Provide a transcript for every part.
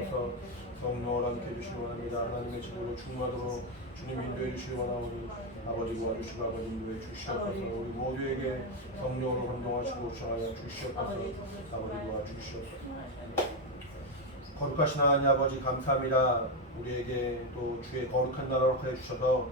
주시옵소서. 성령을 함께 해주시기 원합니다. 하나님의 집으로 충만하도록 주님 인도해 주시기 원하오니 아버지 도와주시고 아버지 인도해 주시옵소서. 우리 모두에게 성령으로 감동하시고 정하여 주시옵소서. 아버지 도와주시옵소서. 거룩하신 하나님 아버지 감사합니다. 우리에게 또 주의 거룩한 나라로 해주셔서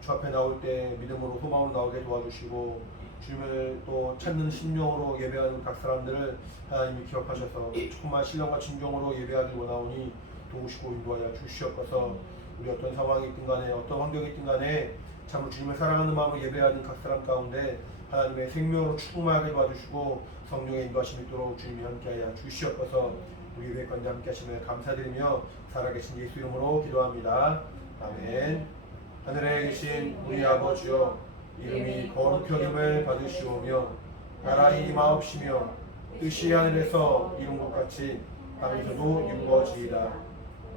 주 앞에 나올 때 믿음으로 소망으로 나오게 도와주시고 주님을 또 찾는 심령으로 예배하는 각 사람들을 하나님이 기억하셔서 조금만 신령과 진정으로 예배하길 원하오니 도우시고 인도하여 주시옵소서. 우리 어떤 상황이 있든 간에 어떤 환경이 있든 간에 참으로 주님을 사랑하는 마음으로 예배하는 각 사람 가운데 하나님의 생명으로 충만하게 도와주시고 성령의 인도하심이 있도록 주님이 함께하여 주시옵소서. 우리 예배 가운데 함께 하시며 감사드리며 살아계신 예수 이름으로 기도합니다. 아멘. 하늘에 계신 우리 아버지여 이름이 거룩히 여김을 받으시오며 나라의 임하옵시며 뜻이 하늘에서 이룬 것 같이 땅에서도 이루어지이다.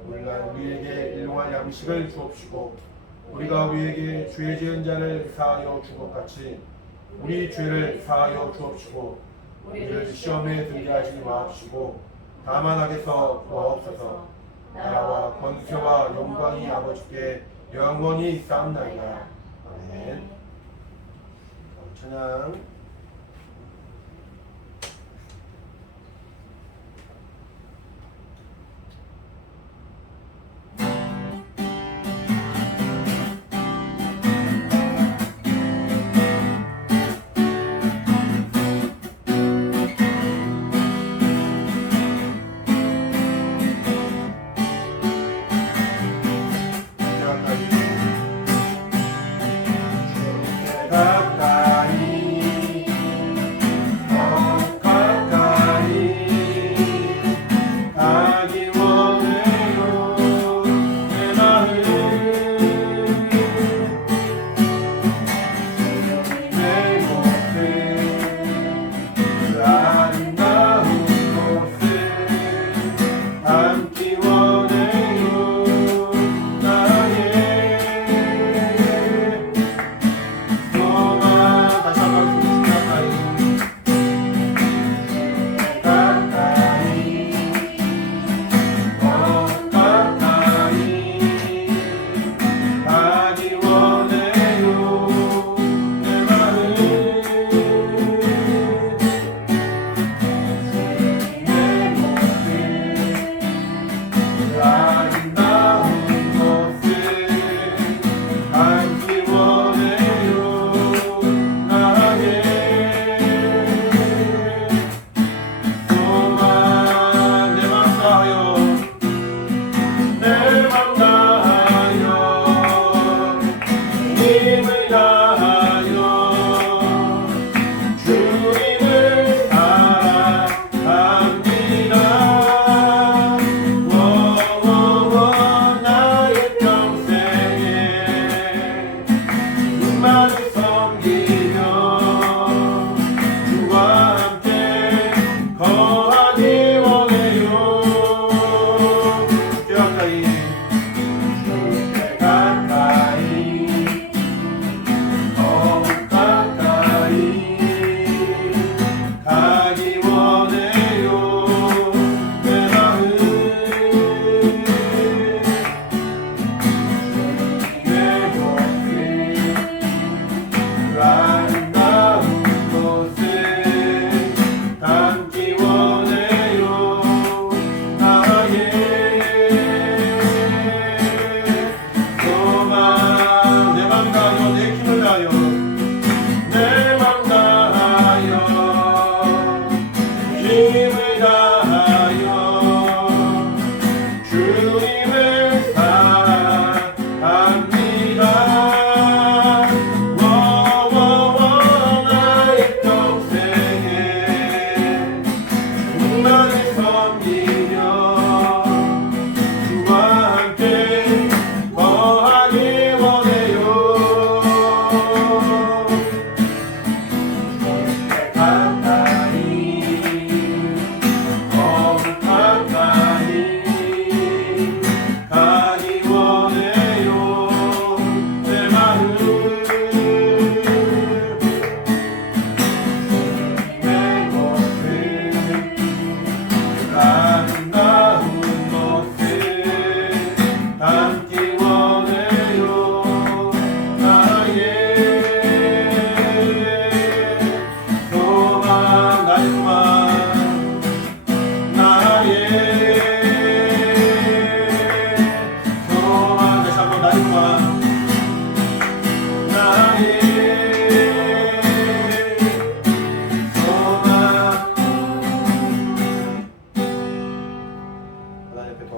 오늘날 우리에게 일용할 양식을 주옵시고 우리가 우리에게 죄 지은 자를 사하여 준 것 같이 우리 죄를 사하여 주옵시고 우리를 시험에 들게 하지 마옵시고 다만 악에서 구하옵소서. 나라와 권세와 영광이 아버지께 영원히 있사옵나이다. 아멘. 찬양.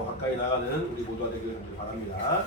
더 가까이 나가는 우리 모두가 되기를 바랍니다.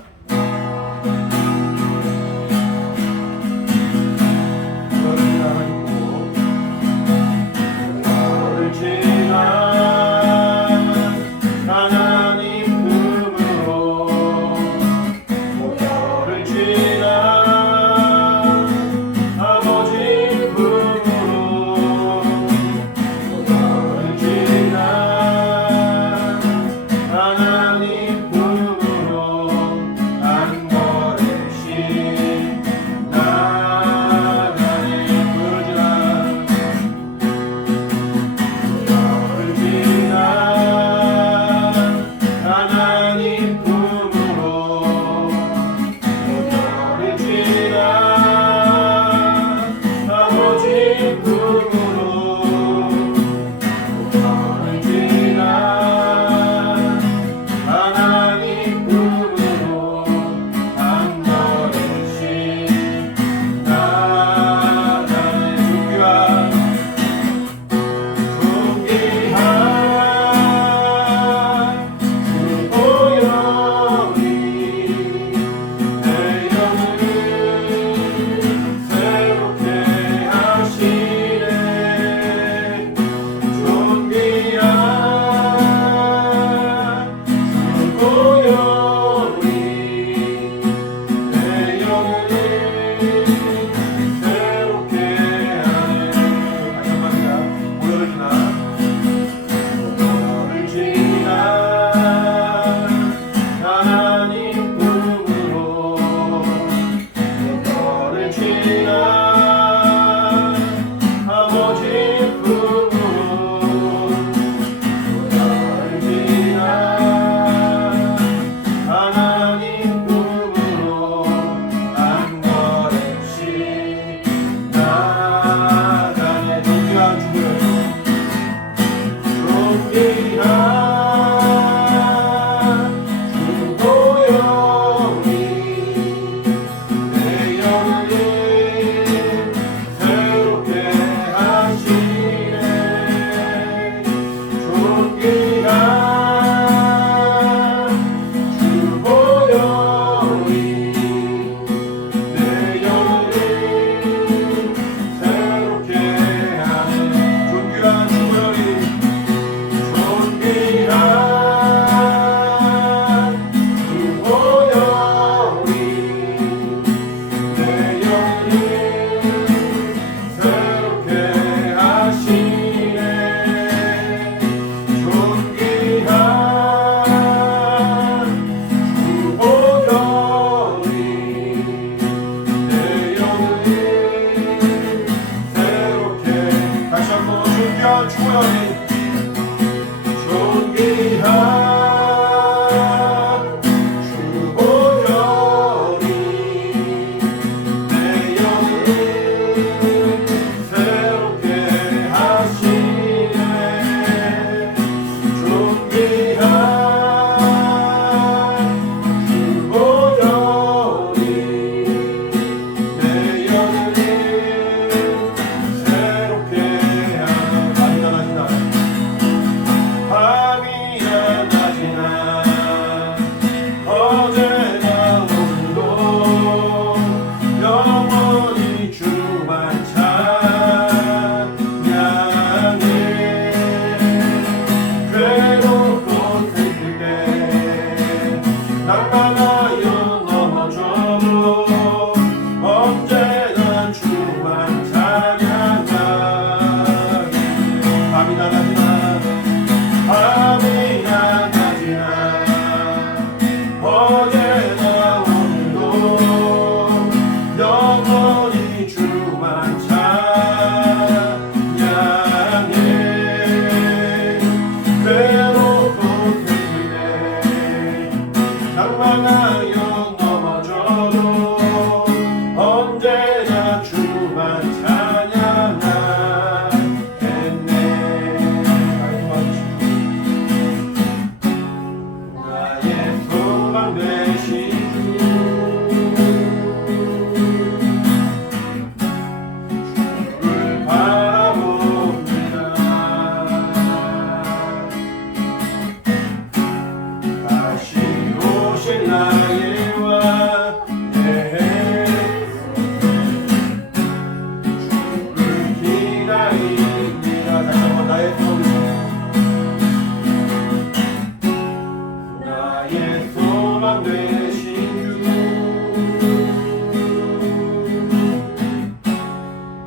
나의 소망 되신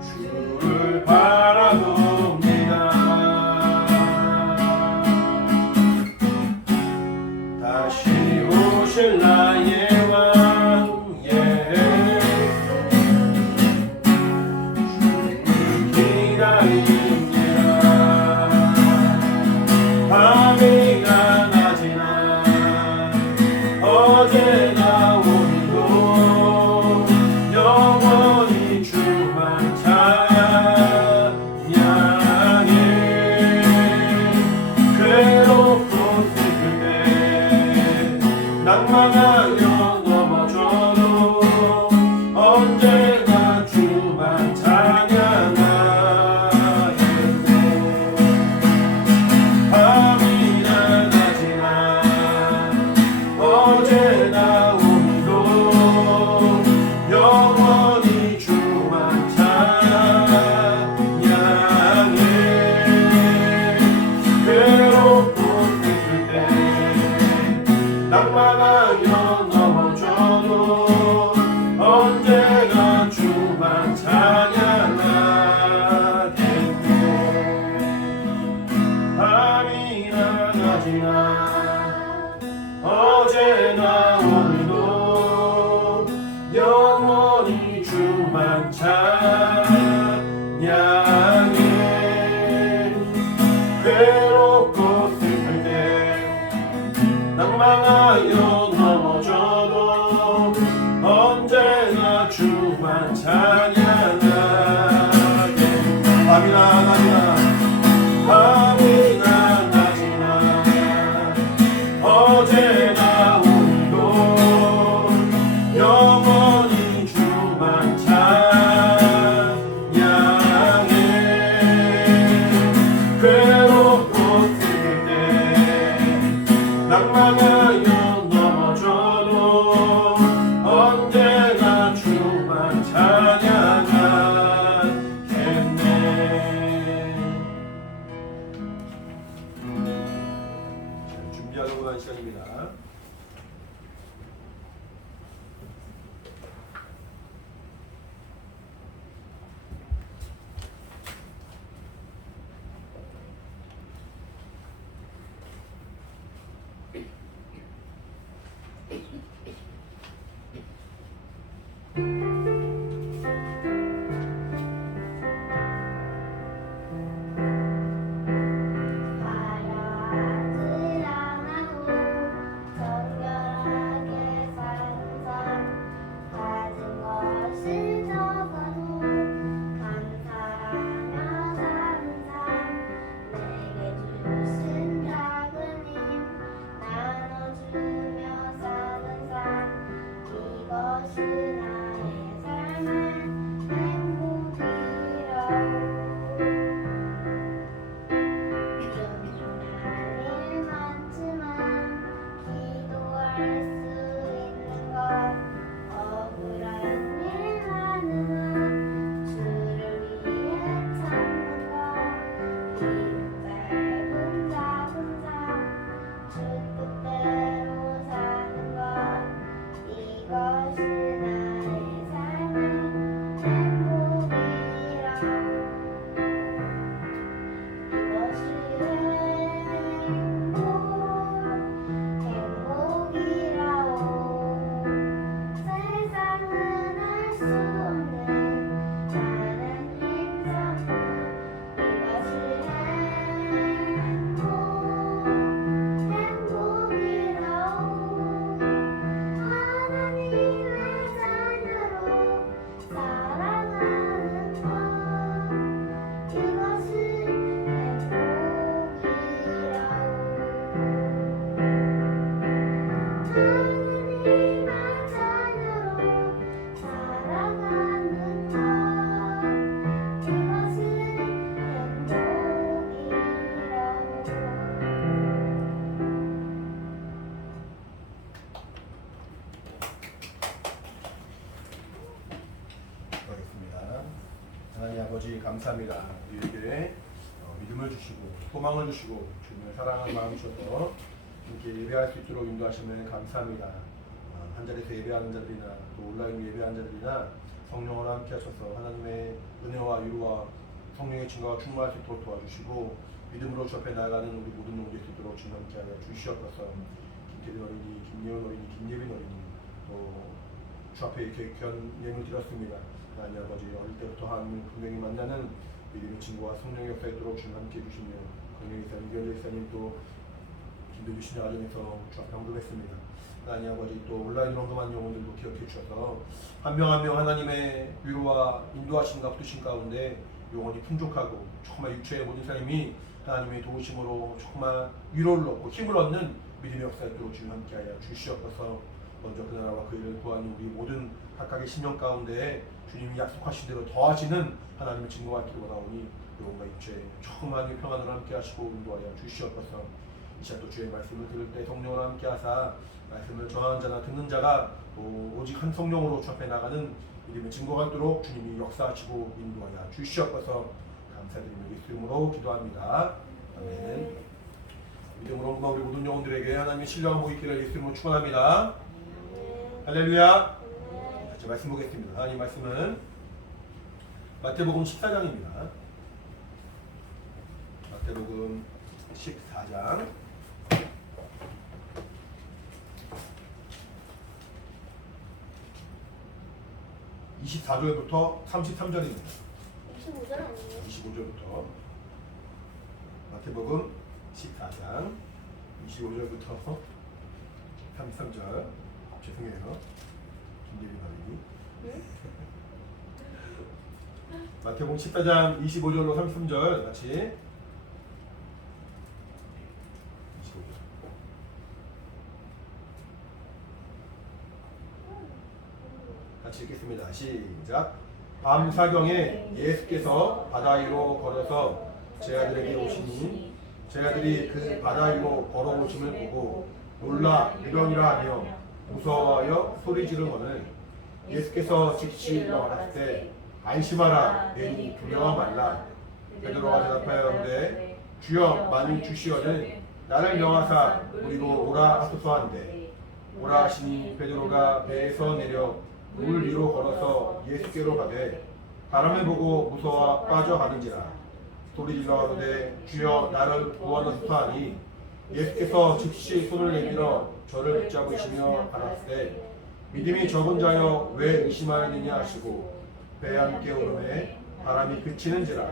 주 주를 바라봅니다. 다시 오실 나의 왕 예수 주를 기다립니다. 밤이나 낮이나 어제나 오늘도 영원히 주만 찬양해. 괴롭고 슬플 때 낭만하며 넘어져도 언제나 주만 찬양하겠네. 밤이나 낮이나 어제나 오늘도 영원히 주만 찬양해. 괴롭고 슬플 때 낭만하여 넘어져도 언제나 주만 찬양하겠네. 밤이나 낮이나 어제나 오늘도 영원히 주만 찬양해. 괴롭고 슬플 때 낭망하여 넘어져도 언제나 주만 찬양하게. 밤이나 낮이나 밤이나 낮이나 어제나 오늘도 영원히 주만 찬양해. 괴롭고 슬플 때 낭만하여 넘어져도 언제나 주만 찬양하겠네. 준비하려고 하는 시간입니다. 화려하지 않아도 정결하게 사는 삶, 가진 것이 적어도 감사하며 사는 삶, 내게 주신 작은 힘 나눠주며 사는 삶, 이것이 나의 삶의 행복이라고. 일 많지만 기도할 수 있는 것, 억울한 일 많은 한 주를 위해 참는 것, 이 짧은 작은 삶, 주 뜻대로 사는 것, 이것이 나의 삶의 행복이라고. 하나님 아버지 감사합니다. 우리에게 믿음을 주시고 소망을 주시고 주님을 사랑하는 마음 주셔서 이렇게 예배할 수 있도록 인도하시면 감사합니다. 한 자리에서 예배하는 자들이나 또 온라인으로 예배하는 자들이나 성령으로 함께 하셔서 하나님의 은혜와 위로와 성령의 증거가 충만할 수 있도록 도와주시고 믿음으로 주 앞에 나아가는 우리 모든 영혼이 될 수 있도록 주님 함께 하여 주시옵소서. 김태린 어린이, 김예원 어린이, 김예빈 어린이 또 주 앞에 이렇게 귀한 예물 드렸습니다. 하나님 아버지 어릴 때부터 하나님을 분명히 만나는 믿음의 증거와 성령의 역사에 있도록 주님 함께 해주시며 권영희 이사님, 이현재 이사님 또 김도주 신자 가정에서 주 앞에 헌금했습니다. 하나님 아버지 또 온라인으로 헌금한 영혼들도 기억해 주셔서 한 명 한 명 하나님의 위로와 인도하심과 붙으신 가운데 영혼이 풍족하고 정말 육체의 모든 사람이 하나님의 도우심으로 정말 위로를 얻고 힘을 얻는 믿음의 역사에 있도록 주님 함께하여 주시옵소서. 먼저 그 나라와 그 일을 구하는 우리 모든 각각의 심령 가운데 주님이 약속하신 대로 더하시는 하나님의 증거가 있기를 원하오니 영혼과 육체 정말 평안으로 함께하시고 인도하여 주시옵소서. 이 시간 또 주의 말씀을 들을 때 성령으로 함께하사 말씀을 전하는 자나 듣는 자가 또 오직 한 성령으로 주 앞에 나가는 믿음의 증거가 있도록 주님이 역사하시고 인도하여 주시옵소서. 감사드리며 예수 이름으로 기도합니다. 아멘. 믿음으로 응답 우리 모든 영혼들에게 하나님의 신령한 복 있기를 예수 이름으로 축원합니다. 할렐루야. 같이 말씀 보겠습니다. 하나님 말씀은 마태복음 14장입니다. 마태복음 14장 24절부터 33절입니다. 25절 아니에요? 25절부터 마태복음 14장 25절부터 33절. 죄송해요. 김대리 말이니. 응? 마태복음 14장 25절로 33절 같이 25절. 같이 읽겠습니다. 시작. 밤 사경에 예수께서 바다 위로 걸어서 제 아들에게 오시니 제 아들이 그 바다 위로 걸어오심을 보고 놀라 유령이라 하며 무서워하여 소리 지르거늘 예수께서 즉시 일어나실 때 안심하라 내니 두려워 말라. 베드로가 대답하여 이르되 주여 만일 주시거든 나를 명하사 우리로 오라 하소서 한데 오라 하시니 베드로가 배에서 내려 물 위로 걸어서 예수께로 가되 바람을 보고 무서워 빠져가는지라. 소리 질러 가로되 주여 나를 구하소서 하니 예수께서 즉시 손을 내밀어 저를 붙잡으시며 가라사대 믿음이 적은 자여 왜 의심하였느냐 하시고 배에 함께 오르매 바람이 그치는지라.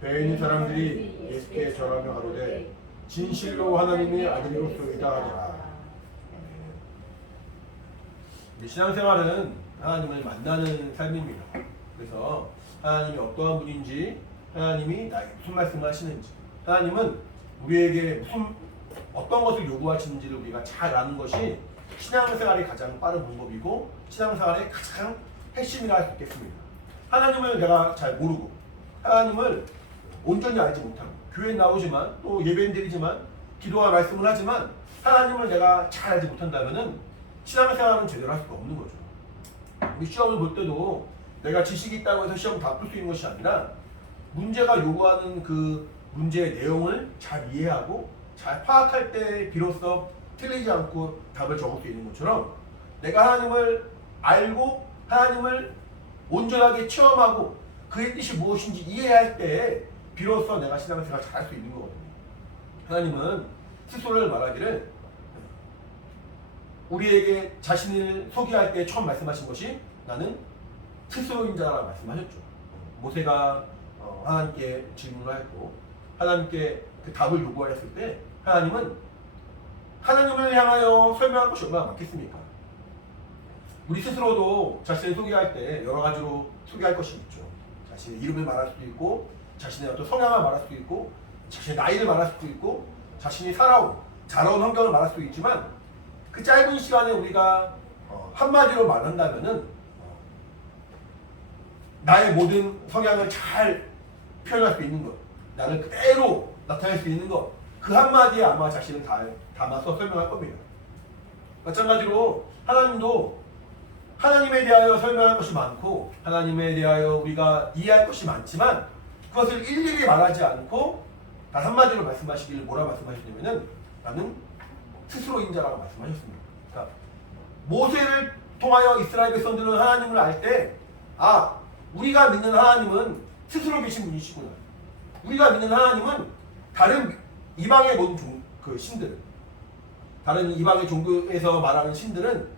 배에 있는 사람들이 예수께 절하며 가로되 진실로 하나님의 아들이로소이다 하니라. 우리 신앙생활은 하나님을 만나는 삶입니다. 그래서 하나님이 어떠한 분인지, 하나님이 나에게 무슨 말씀을 하시는지, 하나님은 우리에게 무슨 어떤 것을 요구하시는지를 우리가 잘 아는 것이 신앙생활의 가장 빠른 방법이고 신앙생활의 가장 핵심이라 할 수 있겠습니다. 하나님을 내가 잘 모르고 하나님을 온전히 알지 못하고 교회에 나오지만 또 예배는 드리지만 기도와 말씀을 하지만 하나님을 내가 잘 알지 못한다면 신앙생활은 제대로 할 수가 없는 거죠. 우리 시험을 볼 때도 내가 지식이 있다고 해서 시험 다 풀 수 있는 것이 아니라 문제가 요구하는 그 문제의 내용을 잘 이해하고 잘 파악할 때 비로소 틀리지 않고 답을 적을 수 있는 것처럼 내가 하나님을 알고 하나님을 온전하게 체험하고 그의 뜻이 무엇인지 이해할 때 비로소 내가 신앙생활을 잘 할 수 있는 거거든요. 하나님은 스스로를 말하기를 우리에게 자신을 소개할 때 처음 말씀하신 것이 나는 스스로인 자라고 말씀하셨죠. 모세가 하나님께 질문을 했고 하나님께 그 답을 요구하였을 때 하나님은 하나님을 향하여 설명할 것이 얼마나 많겠습니까? 우리 스스로도 자신을 소개할 때 여러 가지로 소개할 것이 있죠. 자신의 이름을 말할 수도 있고 자신의 어떤 성향을 말할 수도 있고 자신의 나이를 말할 수도 있고 자신이 살아온 자라온 환경을 말할 수도 있지만 그 짧은 시간에 우리가 한마디로 말한다면은 나의 모든 성향을 잘 표현할 수 있는 것, 나를 그대로 나타낼 수 있는 것, 그 한마디에 아마 자신을 담아서 설명할 겁니다. 마찬가지로 하나님도 하나님에 대하여 설명할 것이 많고 하나님에 대하여 우리가 이해할 것이 많지만 그것을 일일이 말하지 않고 단 한마디로 말씀하시기를 뭐라 말씀하시냐면은 나는 스스로 인자라고 말씀하셨습니다. 그러니까 모세를 통하여 이스라엘 백성들은 하나님을 알 때, 아, 우리가 믿는 하나님은 스스로 계신 분이시구나. 우리가 믿는 하나님은 다른 이방의 모든 신들, 다른 이방의 종교에서 말하는 신들은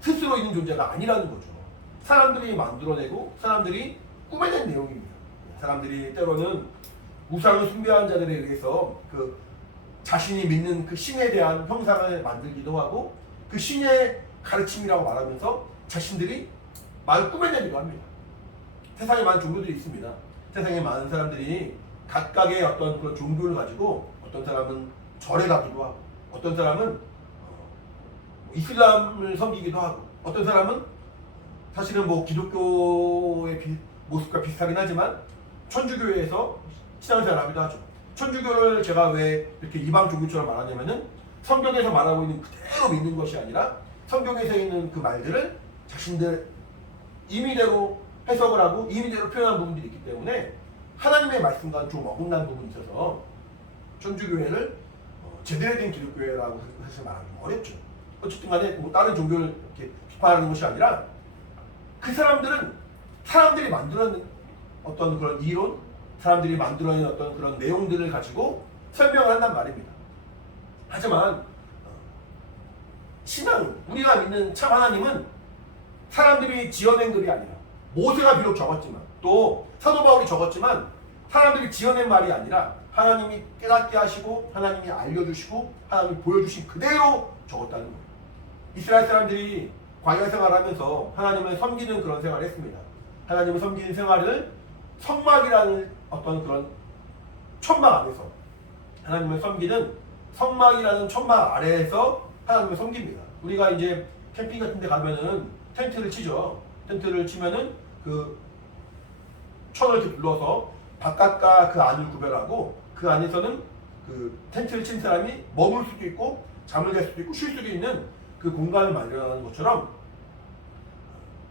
스스로 있는 존재가 아니라는 거죠. 사람들이 만들어내고 사람들이 꾸며낸 내용입니다. 사람들이 때로는 우상을 숭배하는 자들에 의해서 그 자신이 믿는 그 신에 대한 형상을 만들기도 하고 그 신의 가르침이라고 말하면서 자신들이 말을 꾸며내기도 합니다. 세상에 많은 종교들이 있습니다. 세상에 많은 사람들이 각각의 어떤 그런 종교를 가지고 어떤 사람은 절에 가기도 하고 어떤 사람은 이슬람을 섬기기도 하고 어떤 사람은 사실은 뭐 기독교의 모습과 비슷하긴 하지만 천주교에서 신앙생활을 하기도 하죠. 천주교를 제가 왜 이렇게 이방 종교처럼 말하냐면은 성경에서 말하고 있는 그대로 믿는 것이 아니라 성경에서 있는 그 말들을 자신들 임의대로 해석을 하고 임의대로 표현한 부분들이 있기 때문에 하나님의 말씀과는 좀 어긋난 부분이 있어서 천주교회를 제대로 된 기독교회라고 사실 말하기 어렵죠. 어쨌든 간에 뭐 다른 종교를 이렇게 비판하는 것이 아니라 그 사람들은 사람들이 만들어낸 어떤 그런 이론, 사람들이 만들어낸 어떤 그런 내용들을 가지고 설명을 한단 말입니다. 하지만 신앙, 우리가 믿는 참 하나님은 사람들이 지어낸 글이 아니라 모세가 비록 적었지만 또 사도 바울이 적었지만 사람들이 지어낸 말이 아니라 하나님이 깨닫게 하시고 하나님이 알려주시고 하나님이 보여주신 그대로 적었다는 거예요. 이스라엘 사람들이 광야 생활하면서 하나님을 섬기는 그런 생활을 했습니다. 하나님을 섬기는 생활을 성막이라는 어떤 그런 천막 안에서 하나님을 섬기는 성막이라는 천막 아래에서 하나님을 섬깁니다. 우리가 이제 캠핑 같은 데 가면은 텐트를 치죠. 텐트를 치면은 그 천을 이렇게 불러서 바깥과 그 안을 구별하고 그 안에서는 그 텐트를 친 사람이 머물 수도 있고 잠을 잘 수도 있고 쉴 수도 있는 그 공간을 마련하는 것처럼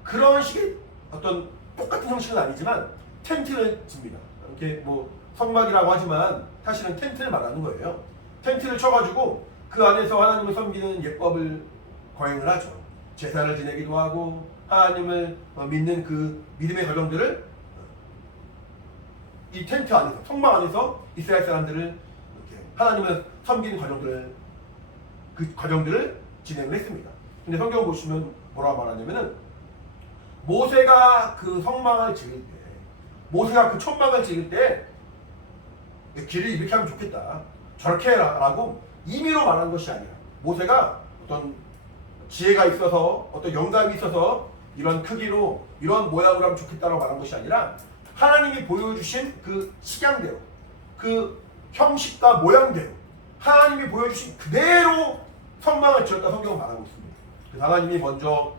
그런 식의 어떤 똑같은 형식은 아니지만 텐트를 칩니다. 이렇게 뭐 성막이라고 하지만 사실은 텐트를 말하는 거예요. 텐트를 쳐가지고 그 안에서 하나님을 섬기는 예법을 거행을 하죠. 제사를 지내기도 하고 하나님을 믿는 그 믿음의 과정들을 이 텐트 안에서 성막 안에서 이스라엘 사람들을 이렇게 하나님을 섬기는 과정들을 진행을 했습니다. 근데 성경 보시면 뭐라고 말하냐면은 모세가 그 성막을 지을 때 모세가 그 천막을 지을 때 길을 이렇게 하면 좋겠다 저렇게 해라 라고 임의로 말한 것이 아니라 모세가 어떤 지혜가 있어서 어떤 영감이 있어서 이런 크기로 이런 모양으로 하면 좋겠다라고 말한 것이 아니라 하나님이 보여주신 그 식양대로 그 형식과 모양대로 하나님이 보여주신 그대로 성막을 지었다 성경은 말하고 있습니다. 하나님이 먼저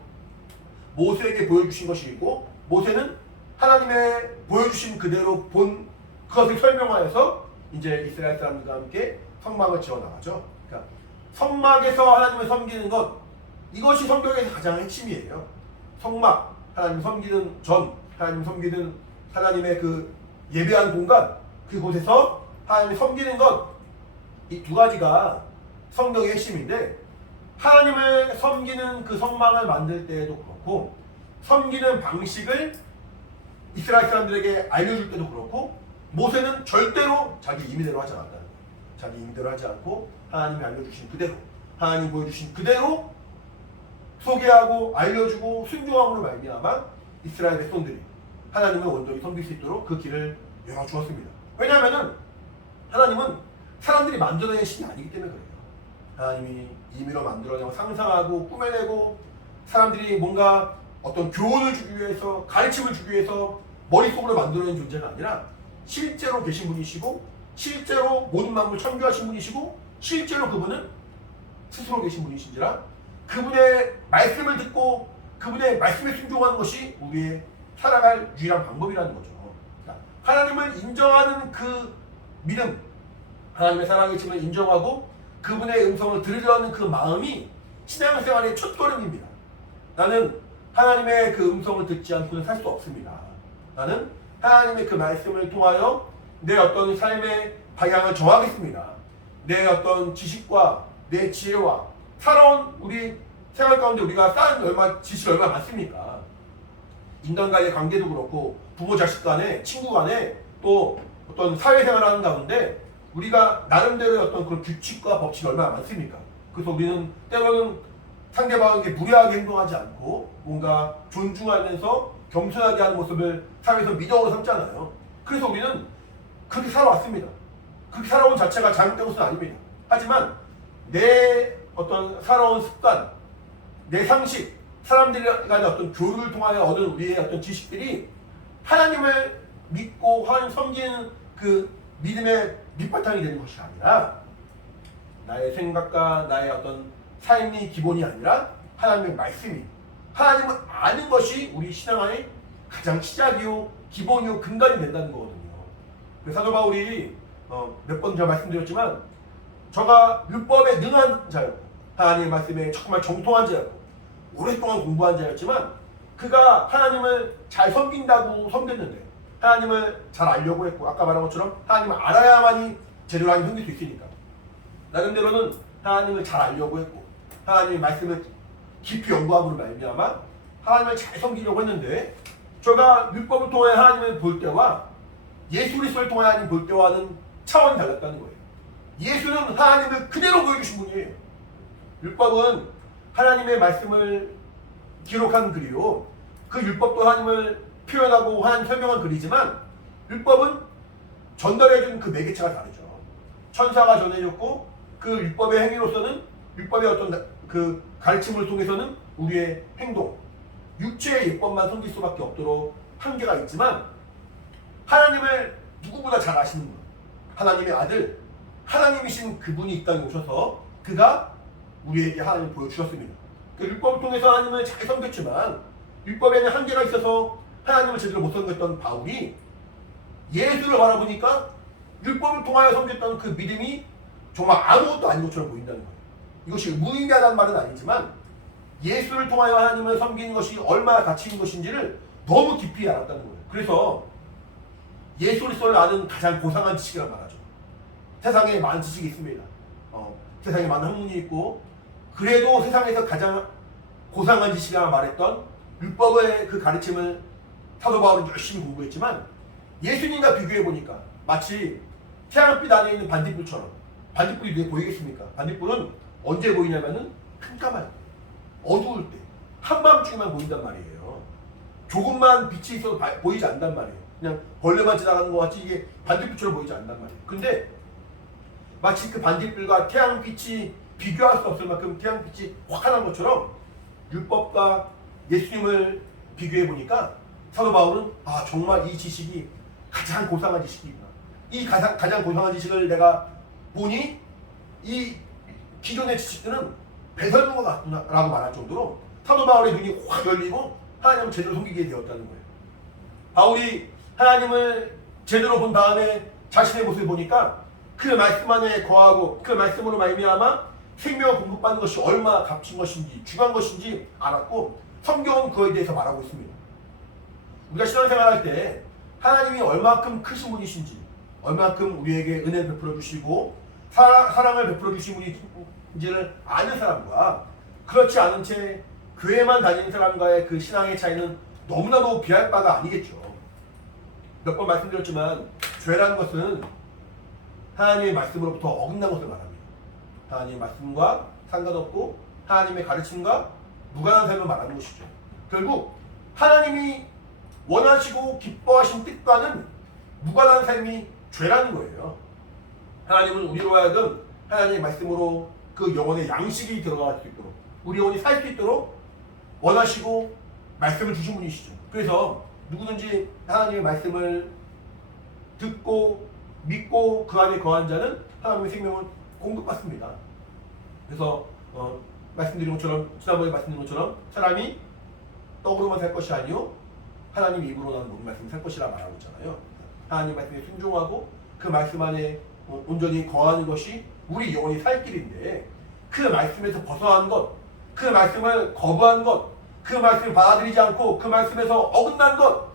모세에게 보여주신 것이 있고 모세는 하나님의 보여주신 그대로 본 그것을 설명하여서 이제 이스라엘 사람들과 함께 성막을 지어나가죠. 그러니까 성막에서 하나님을 섬기는 것 이것이 성경에서 가장 핵심이에요. 성막, 하나님 섬기는 전, 하나님 섬기는 하나님의 그 예배한 공간 그곳에서 하나님 섬기는 것 이 두 가지가 성경의 핵심인데 하나님을 섬기는 그 성막을 만들 때에도 그렇고 섬기는 방식을 이스라엘 사람들에게 알려줄 때도 그렇고 모세는 절대로 자기 임의대로 하지 않았다는 거예요. 자기 임의대로 하지 않고 하나님이 알려주신 그대로 하나님 보여주신 그대로 소개하고 알려주고 순종함으로 말미암아 이스라엘 백성들이 하나님을 온전히 섬길 수 있도록 그 길을 열어주었습니다. 왜냐하면 하나님은 사람들이 만들어낸 신이 아니기 때문에 그래요. 하나님이 임의로 만들어내고 상상하고 꾸며내고 사람들이 뭔가 어떤 교훈을 주기 위해서 가르침을 주기 위해서 머릿속으로 만들어낸 존재가 아니라 실제로 계신 분이시고 실제로 모든 만물을 창조하신 분이시고 실제로 그분은 스스로 계신 분이신지라 그분의 말씀을 듣고 그분의 말씀에 순종하는 것이 우리의 살아갈 유일한 방법이라는 거죠. 하나님을 인정하는 그 믿음 하나님의 살아계심을 인정하고 그분의 음성을 들으려는 그 마음이 신앙생활의 첫걸음입니다. 나는 하나님의 그 음성을 듣지 않고는 살 수 없습니다. 나는 하나님의 그 말씀을 통하여 내 어떤 삶의 방향을 정하겠습니다. 내 어떤 지식과 내 지혜와 살아온 우리 생활 가운데 우리가 쌓은 지식이 얼마나 많습니까? 인간 간의 관계도 그렇고 부모 자식 간에 친구 간에 또 어떤 사회생활하는 가운데 우리가 나름대로의 어떤 그런 규칙과 법칙이 얼마나 많습니까? 그래서 우리는 때로는 상대방에게 무례하게 행동하지 않고 뭔가 존중하면서 겸손하게 하는 모습을 사회에서 미덕으로 삼잖아요. 그래서 우리는 그렇게 살아왔습니다. 그렇게 살아온 자체가 잘못된 것은 아닙니다. 하지만 내 어떤 살아온 습관, 내 상식, 사람들이 간의 어떤 교류를 통하여 얻은 우리의 어떤 지식들이 하나님을 믿고 하나님 섬기는 그 믿음의 밑바탕이 되는 것이 아니라 나의 생각과 나의 어떤 삶이 기본이 아니라 하나님의 말씀이 하나님을 아는 것이 우리 신앙의 가장 시작이요 기본이요 근간이 된다는 거거든요. 그래서 사도 바울이 몇 번 제가 말씀드렸지만 저가 율법에 능한 자였고 하나님의 말씀에 정말 정통한 자였고 오랫동안 공부한 자였지만 그가 하나님을 잘 섬긴다고 섬겼는데 하나님을 잘 알려고 했고 아까 말한 것처럼 하나님을 알아야만이 제대로 하나님 섬길 수 있으니까 나름대로는 하나님을 잘 알려고 했고 하나님의 말씀을 깊이 연구함으로 말미암아 하나님을 잘 섬기려고 했는데 저가 율법을 통해 하나님을 볼 때와 예수 그리스도를 통해 하나님 볼 때와는 차원이 달랐다는 거예요. 예수는 하나님을 그대로 보여주신 분이에요. 율법은 하나님의 말씀을 기록한 글이요. 그 율법도 하나님을 표현하고 하나님 설명한 글이지만 율법은 전달해준 그 매개체가 다르죠. 천사가 전해줬고 그 율법의 행위로서는 율법의 어떤 그 가르침을 통해서는 우리의 행동, 육체의 율법만 섬길 수밖에 없도록 한계가 있지만 하나님을 누구보다 잘 아시는 분, 하나님의 아들, 하나님이신 그분이 이 땅에 오셔서 그가 우리에게 하나님을 보여주셨습니다. 그 율법을 통해서 하나님을 잘 섬겼지만 율법에는 한계가 있어서 하나님을 제대로 못 섬겼던 바울이 예수를 바라보니까 율법을 통하여 섬겼던 그 믿음이 정말 아무것도 아닌 것처럼 보인다는 거예요. 이것이 무의미하다는 말은 아니지만 예수를 통하여 하나님을 섬기는 것이 얼마나 가치 있는 것인지를 너무 깊이 알았다는 거예요. 그래서 예수 그리스도를 아는 가장 고상한 지식이라고 말하죠. 세상에 많은 지식이 있습니다. 세상에 많은 학문이 있고 그래도 세상에서 가장 고상한 지식이라고 말했던 율법의 그 가르침을 사도 바울은 열심히 공부했지만 예수님과 비교해보니까 마치 태양빛 안에 있는 반딧불처럼 반딧불이 눈에 보이겠습니까? 반딧불은 언제 보이냐면은 깜깜할 때, 어두울 때, 한밤중에만 보인단 말이에요. 조금만 빛이 있어도 보이지 않단 말이에요. 그냥 벌레만 지나가는 것 같이 이게 반딧불처럼 보이지 않단 말이에요. 근데 마치 그 반딧불과 태양빛이 비교할 수 없을 만큼 태양빛이 환한 것처럼 율법과 예수님을 비교해보니까 사도 바울은 정말 이 지식이 가장 고상한 지식이구나. 이 가장 고상한 지식을 내가 보니 이 기존의 지식들은 배설물과 같구나 라고 말할 정도로 사도 바울의 눈이 확 열리고 하나님을 제대로 섬기게 되었다는 거예요. 바울이 하나님을 제대로 본 다음에 자신의 모습을 보니까 그 말씀 안에 거하고 그 말씀으로 말미암아 생명을 공급받는 것이 얼마나 값진 것인지 중요한 것인지 알았고 성경은 그거에 대해서 말하고 있습니다. 우리가 신앙생활할 때 하나님이 얼마큼 크신 분이신지 얼마큼 우리에게 은혜를 베풀어 주시고 사랑을 베풀어 주신 분인지를 아는 사람과 그렇지 않은 채 교회만 다니는 사람과의 그 신앙의 차이는 너무나도 비할 바가 아니겠죠. 몇 번 말씀드렸지만 죄라는 것은 하나님의 말씀으로부터 어긋난 것을 말합니다. 하나님의 말씀과 상관없고 하나님의 가르침과 무관한 삶을 말하는 것이죠. 결국 하나님이 원하시고 기뻐하신 뜻과는 무관한 삶이 죄라는 거예요. 하나님은 우리로 하여금 하나님의 말씀으로 그 영혼의 양식이 들어갈 수 있도록 우리 영혼이 살 수 있도록 원하시고 말씀을 주신 분이시죠. 그래서 누구든지 하나님의 말씀을 듣고 믿고 그 안에 거한 자는 하나님의 생명을 공급받습니다. 그래서 말씀드린 것처럼 지난번에 말씀드린 것처럼 사람이 떡으로만 살 것이 아니요 하나님 입으로 나는 모든 말씀을 살 것이라 말하고 있잖아요. 하나님 말씀에 순종하고 그 말씀 안에 온전히 거하는 것이 우리 영혼이 살 길인데 그 말씀에서 벗어난 것, 그 말씀을 거부한 것, 그 말씀을 받아들이지 않고 그 말씀에서 어긋난 것,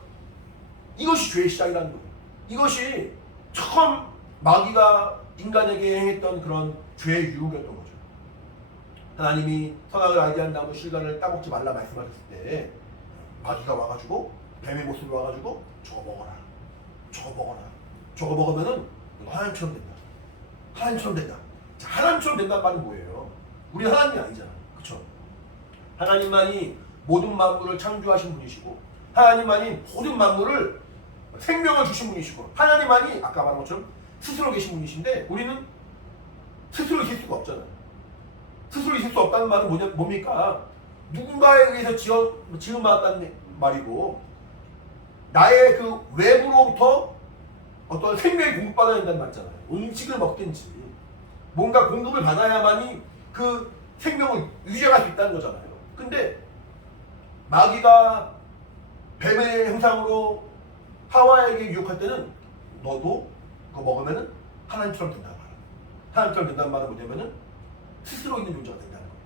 이것이 죄의 시작이라는 거예요. 이것이 처음 마귀가 인간에게 행했던 그런 죄의 유혹이었던 거죠. 하나님이 선악을 알게 한다고 실과를 따먹지 말라 말씀하셨을 때 마귀가 와가지고 뱀의 모습으로 와가지고 저거 먹어라, 저거 먹어라, 저거 먹으면은 하나님처럼 된다, 하나님처럼 된다. 자, 하나님처럼 된다는 말은 뭐예요? 우리 하나님이 아니잖아, 그렇죠? 하나님만이 모든 만물을 창조하신 분이시고 하나님만이 모든 만물을 생명을 주신 분이시고 하나님만이 아까 말한 것처럼 스스로 계신 분이신데 우리는 스스로 있을 수가 없잖아요. 스스로 있을 수 없다는 말은 뭡니까? 누군가에 의해서 지음받았다는 말이고 나의 그 외부로부터 어떤 생명이 공급받아야 된다는 말이잖아요. 음식을 먹든지 뭔가 공급을 받아야만이 그 생명을 유지할 수 있다는 거잖아요. 근데 마귀가 뱀의 형상으로 하와에게 유혹할 때는 너도 그거 먹으면은 하나님처럼 된다는 말이야. 하나님처럼 된다는 말은 뭐냐면은 스스로 있는 존재가 된다는 거예요.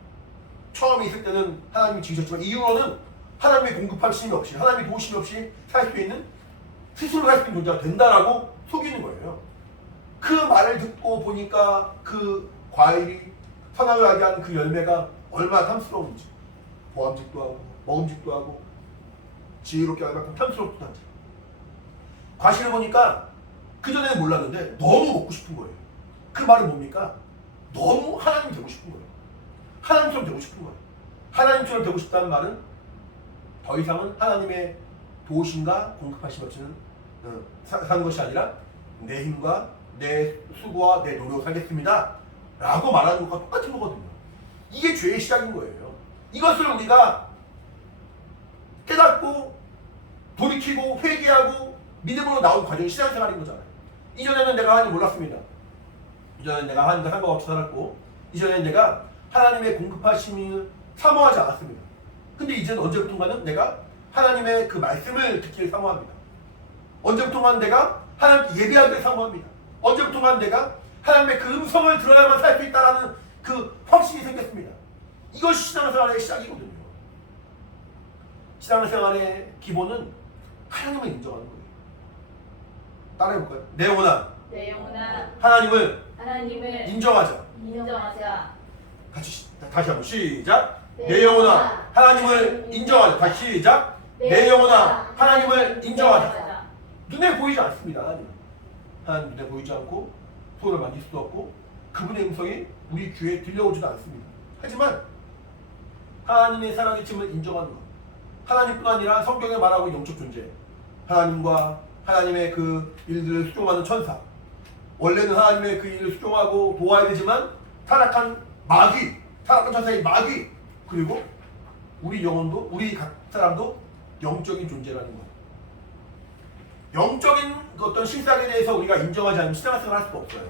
처음에 있을 때는 하나님이 지으셨지만 이후로는 하나님의 공급하심이 없이 하나님의 도우심이 없이 살 수 있는 스스로 살 수 있는 존재가 된다라고 속이는 거예요. 그 말을 듣고 보니까 그 과일이 선악을 알게 하는 그 열매가 얼마나 탐스러운지 보암직도 하고 먹음직도 하고 지혜롭게 할 만큼 탐스럽기도 하지. 과실을 보니까 그전에는 몰랐는데 너무 먹고 싶은 거예요. 그 말은 뭡니까? 너무 하나님 되고 싶은 거예요. 하나님처럼 되고 싶은 거예요. 하나님처럼 되고 싶다는 말은 더 이상은 하나님의 도우심과 공급하심 없이는 사는 것이 아니라 내 힘과 내 수고와 내 노력을 살겠습니다 라고 말하는 것과 똑같은 거거든요. 이게 죄의 시작인 거예요. 이것을 우리가 깨닫고 돌이키고 회개하고 믿음으로 나온 과정이 신앙생활인 거잖아요. 이전에는 내가 하나님 몰랐습니다. 이전에는 내가 하나님과 상관없이 살았고 이전에는 내가 하나님의 공급하심을 사모하지 않았습니다. 근데 이제는 언제부턴가는 내가 하나님의 그 말씀을 듣기를 사모합니다. 언제부턴가는 내가 하나님께 예배하기를 사모합니다. 언제부턴가는 내가 하나님의 그 음성을 들어야만 살 수 있다는 그 확신이 생겼습니다. 이것이 신앙생활의 시작이거든요. 신앙생활의 기본은 하나님을 인정하는 거예요. 따라해볼까요? 내 영혼아 하나님을 인정하자. 다시 한번 시작. 내 영혼아 하나님을 인정하자. 다시 시작. 내 영혼아 하나님을 인정하자. 눈에 보이지 않습니다. 하나님 눈에 보이지 않고 손을 만질 수도 없고 그분의 음성이 우리 귀에 들려오지도 않습니다. 하지만 하나님의 살아계심을 인정하는 것, 하나님뿐 아니라 성경에 말하고 있는 영적 존재, 하나님과 하나님의 그 일들을 수종하는 천사, 원래는 하나님의 그 일을 수종하고 도와야 되지만 타락한 마귀, 타락한 천사의 마귀, 그리고 우리 영혼도, 우리 각 사람도 영적인 존재라는 거예요. 영적인 어떤 실상에 대해서 우리가 인정하지 않으면 신앙생활을 할 수가 없어요.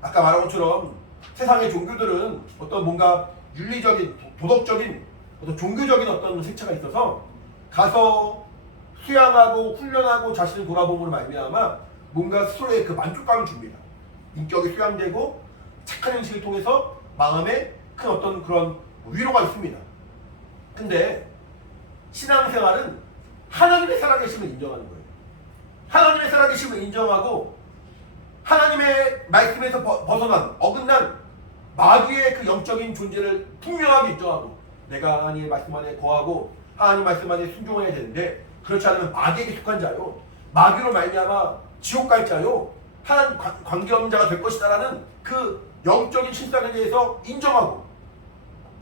아까 말한 것처럼 세상의 종교들은 어떤 뭔가 윤리적인, 도덕적인, 어떤 종교적인 어떤 색채가 있어서 가서 수양하고 훈련하고 자신을 돌아봄으로 말미암아 뭔가 스스로의 그 만족감을 줍니다. 인격이 수양되고 착한 행실을 통해서 마음에 큰 어떤 그런 위로가 있습니다. 근데 신앙생활은 하나님의 살아계심을 인정하는 거예요. 하나님의 살아계심을 인정하고 하나님의 말씀에서 벗어난 어긋난 마귀의 그 영적인 존재를 분명하게 인정하고 내가 하나님의 말씀 안에 거하고 하나님 말씀 안에 순종해야 되는데 그렇지 않으면 마귀에게 속한 자요, 마귀로 말미암아 지옥 갈 자요, 하나님 관계없는 자가 될 것이다라는 그 영적인 실상에 대해서 인정하고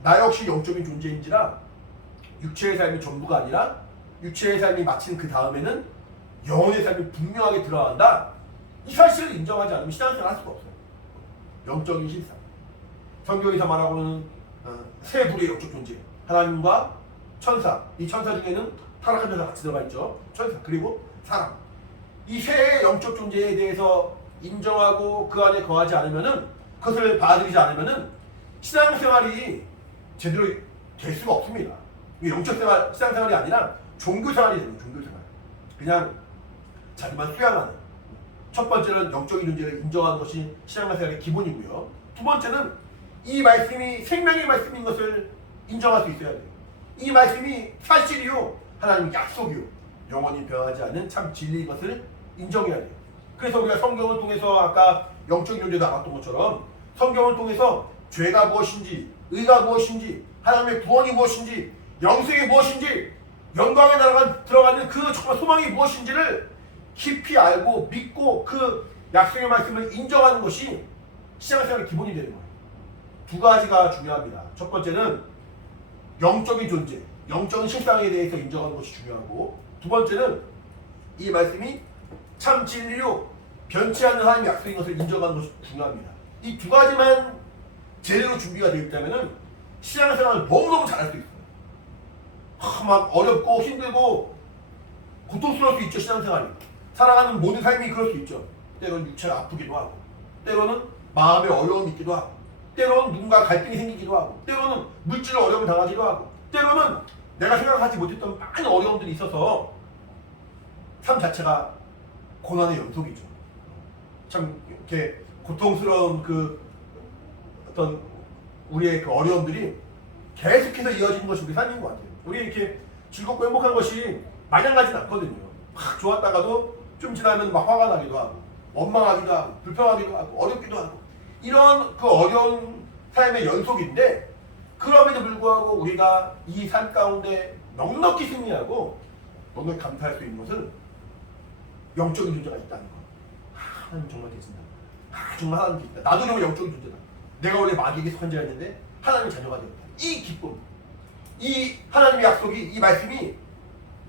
나 역시 영적인 존재인지라 육체의 삶이 전부가 아니라 육체의 삶이 마친 그 다음에는 영혼의 삶이 분명하게 들어간다. 이 사실을 인정하지 않으면 신앙생활을 할 수가 없어요. 영적인 실상. 성경에서 말하고는 세 부류의 영적 존재. 하나님과 천사. 이 천사 중에는 타락한 자가 같이 들어가 있죠. 천사 그리고 사람. 이 세 영적 존재에 대해서 인정하고 그 안에 거하지 않으면은 그것을 받아들이지 않으면은 신앙생활이 제대로 될 수가 없습니다. 영적 생활, 신앙생활이 아니라 종교생활이 됩니다. 종교생활. 그냥 자기만 수양하는. 첫 번째는 영적인 존재를 인정하는 것이 신앙생활의 기본이고요. 두 번째는 이 말씀이 생명의 말씀인 것을 인정할 수 있어야 돼요. 이 말씀이 사실이요, 하나님 약속이요, 영원히 변하지 않는 참 진리인 것을 인정해야 돼요. 그래서 우리가 성경을 통해서 아까 영적인 존재도 알았던 것처럼 성경을 통해서 죄가 무엇인지, 의가 무엇인지, 하나님의 구원이 무엇인지, 영생이 무엇인지, 영광의 나라가 들어가는 그 정말 소망이 무엇인지를 깊이 알고 믿고 그 약속의 말씀을 인정하는 것이 신앙생활의 기본이 되는 거예요. 두 가지가 중요합니다. 첫 번째는 영적인 존재, 영적인 실상에 대해서 인정하는 것이 중요하고, 두 번째는 이 말씀이 참 진리요 변치 않는 하나님의 약속인 것을 인정하는 것이 중요합니다. 이 두 가지만 제대로 준비가 되어 있다면 신앙생활을 너무너무 잘할 수 있어요. 막 어렵고 힘들고 고통스러울 수 있죠. 신앙생활이 살아가는 모든 삶이 그럴 수 있죠. 때로는 육체가 아프기도 하고, 때로는 마음의 어려움이 있기도 하고, 때로는 누군가 갈등이 생기기도 하고, 때로는 물질로 어려움을 당하기도 하고, 때로는 내가 생각하지 못했던 많은 어려움들이 있어서 삶 자체가 고난의 연속이죠. 참 이렇게 고통스러운 그 어떤 우리의 그 어려움들이 계속해서 이어지는 것이 우리 삶인 것 같아요. 우리 이렇게 즐겁고 행복한 것이 마냥 가진 않거든요. 막 좋았다가도 좀 지나면 막 화가 나기도 하고, 원망하기도 하고, 불평하기도 하고, 어렵기도 하고, 이런 그 어려운 삶의 연속인데, 그럼에도 불구하고 우리가 이 삶 가운데 넉넉히 승리하고 넉넉히 감사할 수 있는 것은 영적인 존재가 있다는 거. 하나님 정말 계신다. 정말 하나님 계신다. 나도 정말 영적인 존재다. 내가 원래 마귀에게 속한 자였는데 하나님의 자녀가 되었다. 이 기쁨, 이 하나님의 약속이, 이 말씀이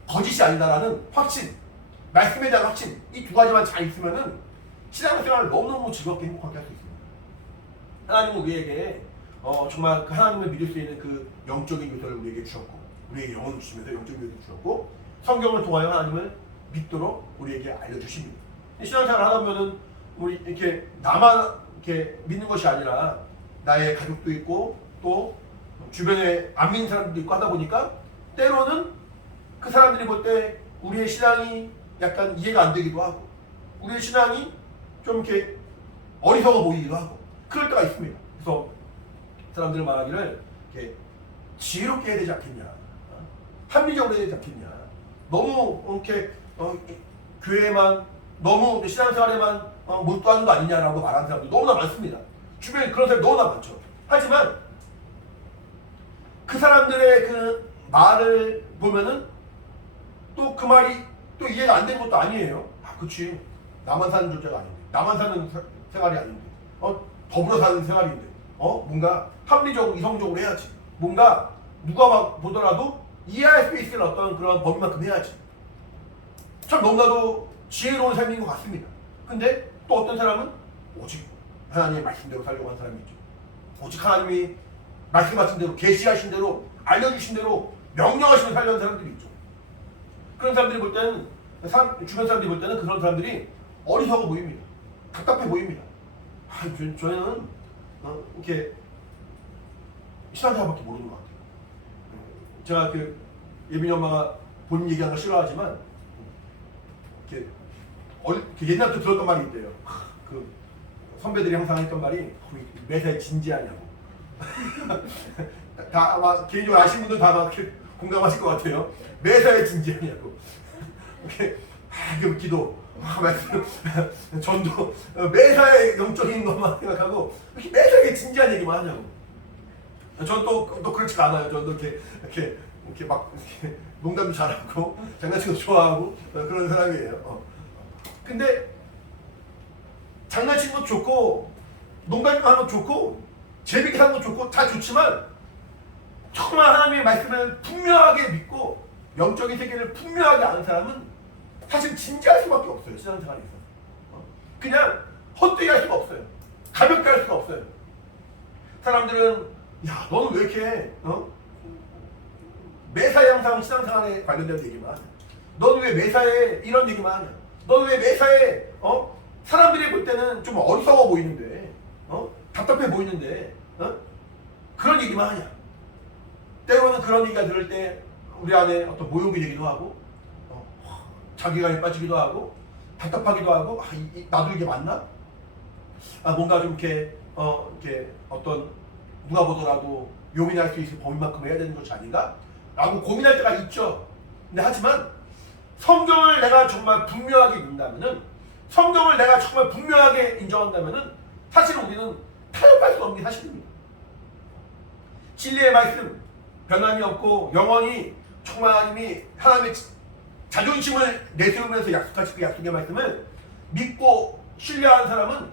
거짓이 아니다라는 확신, 말씀에 대한 확신, 이 두 가지만 잘 있으면은 신앙생활을 너무너무 즐겁게 행복하게 할 수 있습니다. 하나님은 우리에게 정말 그 하나님을 믿을 수 있는 그 영적인 요소를 우리에게 주셨고, 우리에게 영혼을 주시면서 영적인 요소를 주셨고, 성경을 통하여 하나님을 믿도록 우리에게 알려주십니다. 신앙생활을 하다 보면은 우리 이렇게 나만 이렇게 믿는 것이 아니라 나의 가족도 있고 또 주변에 안 믿는 사람들도 있고 하다 보니까 때로는 그 사람들이 볼 때 우리의 신앙이 약간 이해가 안 되기도 하고, 우리의 신앙이 좀 이렇게 어리석어 보이기도 하고 그럴 때가 있습니다. 그래서 사람들 말하기를 이렇게 지혜롭게 해야 되지 않겠냐, 합리적으로 해야 되지 않겠냐, 너무 이렇게 교회만 너무 신앙생활에만 몰두하는 거 아니냐라고 말하는 사람들 너무나 많습니다. 주변에 그런 사람이 너무나 많죠. 하지만 그 사람들의 그 말을 보면은 또 그 말이 또 이해가 안 되는 것도 아니에요. 그치, 나만 사는 존재가 아닌데, 나만 사는 생활이 아닌데, 더불어 사는 생활인데, 뭔가 합리적으로 이성적으로 해야지, 뭔가 누가 막 보더라도 이해할 수 있을 어떤 그런 범위만큼 해야지. 참 너무나도 지혜로운 삶인 것 같습니다. 근데 또 어떤 사람은 오직 하나님의 말씀대로 살려고 하는 사람이 있죠. 오직 하나님이 말씀하신 대로, 계시하신 대로, 알려주신 대로, 명령하시면 살려는 사람들이 있죠. 그런 사람들이 볼 때는, 주변 사람들이 볼 때는 그런 사람들이 어리석어 보입니다. 답답해 보입니다. 저는 이렇게 신앙생활밖에 모르는 것 같아요. 제가 그 예빈이 엄마가 본인 얘기하는 거 싫어하지만 이렇게 옛날부터 들었던 말이 있대요. 그 선배들이 항상 했던 말이 매사에 진지하냐고. 다 아마 개인적으로 아시는 분들 다 막 공감하실 것 같아요. 매사에 진지하냐고. 이렇게 기도, 말씀, 전도, 매사에 영적인 것만 생각하고 이렇게 매사에 진지한 얘기만 하냐고. 저는 또 그렇지가 않아요. 저도 이렇게 막 이렇게 농담도 잘하고 장난치는 거 좋아하고 그런 사람이에요. 근데 장난치는 것도 좋고 농담하는 것도 좋고 재밌게 하는 것도 좋고 다 좋지만, 정말 하나님의 말씀을 분명하게 믿고 영적인 세계를 분명하게 아는 사람은 사실 진지할 수밖에 없어요. 신앙생활에 있어서 그냥 헛되게 할 수가 없어요. 가볍게 할 수가 없어요. 사람들은 야, 너는 왜 이렇게 매사에 항상 신앙생활에 관련된 얘기만 하냐, 너는 왜 매사에 이런 얘기만 하냐, 너는 왜 매사에 사람들이 볼 때는 좀 어리석어 보이는데, 답답해 보이는데 그런 얘기만 하냐. 때로는 그런 얘기가 들을 때 우리 안에 어떤 모욕이 되기도 하고, 자괴감에 빠지기도 하고, 답답하기도 하고, 나도 이게 맞나? 뭔가 좀 이렇게 어떤 누가 보더라도 용인할 수 있을 범위만큼 해야 되는 것이 아닌가? 라고 고민할 때가 있죠. 근데 하지만 성경을 내가 정말 분명하게 믿는다면은, 성경을 내가 정말 분명하게 인정한다면은 사실 우리는 타협할 수 없는 게 사실입니다. 진리의 말씀 변함이 없고 영원히 정말 하나님의 자존심을 내세우면서 약속하신 그 약속의 말씀을 믿고 신뢰하는 사람은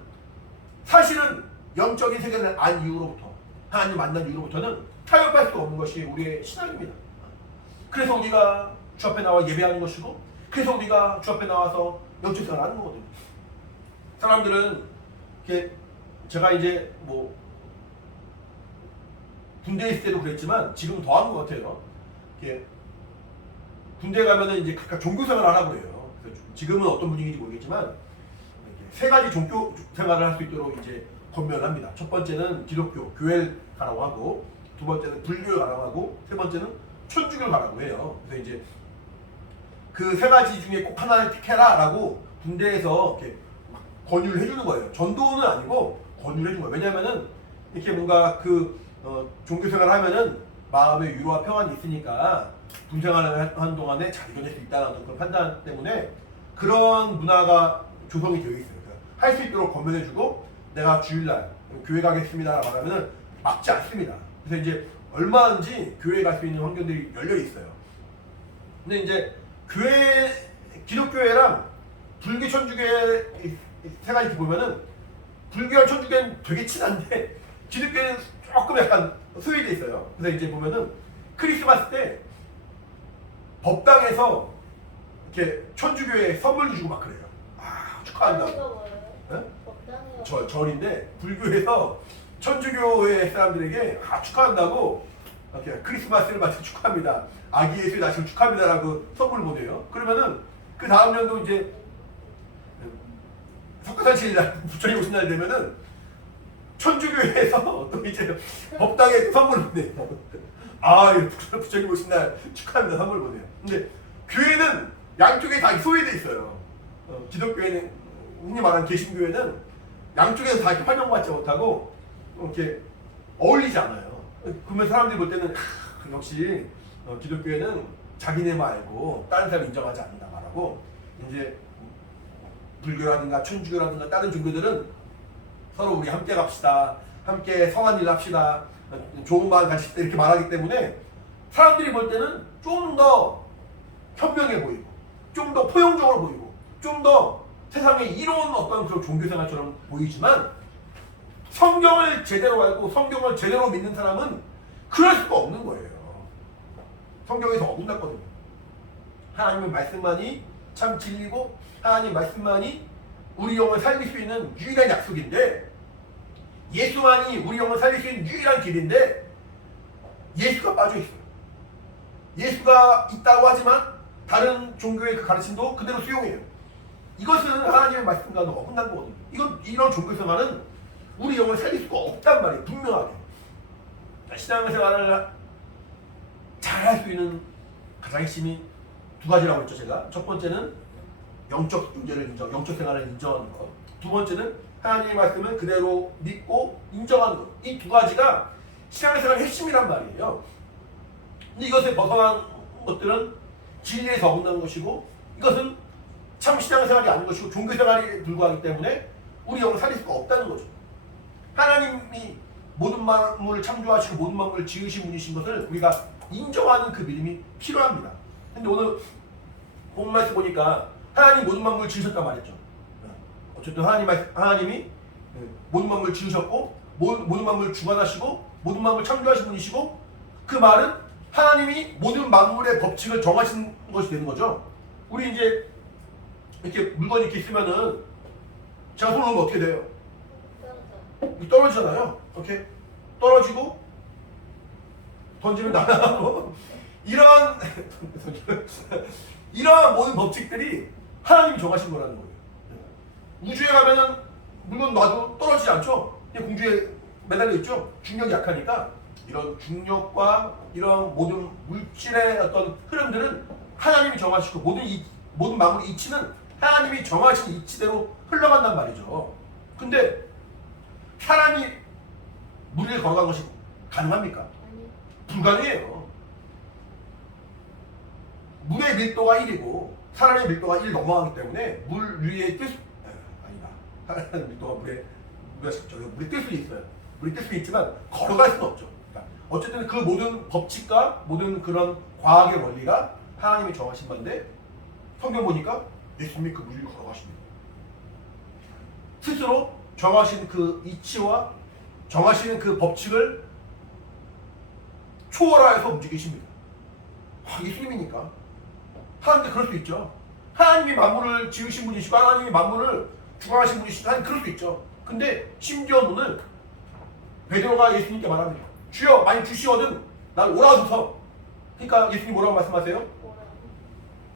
사실은 영적인 세계를 안 이후로부터 하나님 만난 이후로부터는 타협할 수 없는 것이 우리의 신앙입니다. 그래서 우리가 주 앞에 나와 예배하는 것이고 그래서 우리가 주 앞에 나와서 영적 생활을 하는 거거든요. 사람들은 이렇게 제가 이제 뭐 군대에 있을 때도 그랬지만 지금은 더한 것 같아요. 이렇게 군대 가면은 이제 각각 종교 생활을 하라고 그래요. 그래서 지금은 어떤 분위기인지 모르겠지만 이렇게 세 가지 종교 생활을 할 수 있도록 이제 권면을 합니다. 첫 번째는 기독교, 교회를 가라고 하고, 두 번째는 불교를 가라고 하고, 세 번째는 천주교를 가라고 해요. 그래서 이제 그 세 가지 중에 꼭 하나를 택해라라고 군대에서 이렇게 막 권유를 해주는 거예요. 전도는 아니고 권유를 해주는 거예요. 왜냐면은 이렇게 뭔가 종교 생활을 하면은 마음의 위로와 평안이 있으니까 군 생활을 하는 동안에 잘 이겨낼 수 있다는 그런 판단 때문에 그런 문화가 조성이 되어 있어요. 그러니까 할 수 있도록 권면해주고 내가 주일날 교회 가겠습니다라고 말하면은 막지 않습니다. 그래서 이제 얼마든지 교회 갈 수 있는 환경들이 열려 있어요. 근데 이제 기독교회랑 불교, 천주교회 세 가지 보면은 불교와 천주교는 되게 친한데 기독교는 조금 약간 소외돼 있어요. 그래서 이제 보면은 크리스마스 때 법당에서 이렇게 천주교회 선물도 주고 막 그래요. 축하한다고. 네? 절인데 불교에서 천주교회 사람들에게 축하한다고 이렇게 크리스마스를 맞춰 축하합니다. 아기 예수의 나심을 축하합니다라고 선물을 보내요. 그러면은 그 다음 년도 이제 석가탄신일 날 부처님 오신 날 되면은 천주교회에서 또 이제 법당에 선물을 보내요. 부처님 오신 날 축하합니다 선물을 보내요. 근데 교회는 양쪽에 다 소외돼 있어요. 기독교회는 흔히 말하는 개신교회는 양쪽에서 다 이렇게 환영받지 못하고 이렇게 어울리지 않아요. 그러면 사람들이 볼 때는 역시 기독교회는 자기네 말고 다른 사람 인정하지 않는다 말하고, 이제 불교라든가 천주교라든가 다른 종교들은 서로 우리 함께 갑시다, 함께 성한 일 합시다, 좋은 마음 가십시다 이렇게 말하기 때문에 사람들이 볼 때는 좀 더 현명해 보이고 좀 더 포용적으로 보이고 좀 더 세상에 이로운 어떤 그런 종교생활처럼 보이지만 성경을 제대로 알고 성경을 제대로 믿는 사람은 그럴 수가 없는 거예요. 성경에서 어긋났거든요. 하나님의 말씀만이 참 진리고 하나님 말씀만이 우리 영을 살릴 수 있는 유일한 약속인데, 예수만이 우리 영을 살릴 수 있는 유일한 길인데 예수가 빠져있어요. 예수가 있다고 하지만 다른 종교의 그 가르침도 그대로 수용해요. 이것은 하나님의 말씀과는 어긋난 거거든요. 이런 종교생활은 우리 영을 살릴 수가 없단 말이에요. 분명하게. 신앙생활을 잘 할 수 있는 가장 핵심이 두 가지라고 했죠. 제가 첫 번째는 영적 존재를 영적 생활을 인정하는 것. 두 번째는 하나님의 말씀을 그대로 믿고 인정하는 것. 이 두 가지가 신앙생활의 핵심이란 말이에요. 근데 이것에 벗어난 것들은 진리에서 어긋난 것이고, 이것은 참 신앙생활이 아닌 것이고 종교생활에 불과하기 때문에 우리 영을 살릴 수가 없다는 거죠. 하나님이 모든 만물을 창조하시고 모든 만물을 지으신 분이신 것을 우리가 인정하는 그 믿음이 필요합니다. 근데 오늘 본 말씀 보니까 하나님 모든 만물을 지으셨단 말이죠. 어쨌든 하나님이 모든 만물을 지으셨고 모든 만물을 주관하시고 모든 만물을 창조하신 분이시고, 그 말은 하나님이 모든 만물의 법칙을 정하신 것이 되는 거죠. 우리 이제 이렇게 물건이 이렇게 있으면은 제가 손을 놓으면 어떻게 돼요? 떨어지잖아요. 이렇게 떨어지고 던지면 날아가고 이러한 모든 법칙들이 하나님이 정하신 거라는 거예요. 우주에 가면은 물건 놔도 떨어지지 않죠. 그냥 공중에 매달려 있죠. 중력이 약하니까. 이런 중력과 이런 모든 물질의 어떤 흐름들은 하나님이 정하시고 모든 만물의 이치는 하나님이 정하신 이치대로 흘러간단 말이죠. 근데 사람이 물 위에 걸어간 것이 가능합니까? 불가능해요. 물의 밀도가 1이고 사람의 밀도가 1 넘어가기 때문에 물 위에 사람의 밀도가 물에 뜰 수 있어요. 물이 뜰 수 있지만 걸어갈 수는 없죠. 그러니까 어쨌든 그 모든 법칙과 모든 그런 과학의 원리가 하나님이 정하신 건데 성경 보니까 예수님이 그 무리를 걸어가십니다. 스스로 정하신 그 이치와 정하시는 그 법칙을 초월하여서 움직이십니다. 예수님이니까. 하나님도 그럴 수 있죠. 하나님이 만물을 지으신 분이시고 하나님이 만물을 주관하신 분이시고 하나님 그럴 수 있죠. 근데 심지어 오늘 베드로가 예수님께 말합니다. 주여 많이 주시거든 난 오라소서. 그러니까 예수님 뭐라고 말씀하세요? 뭐라고?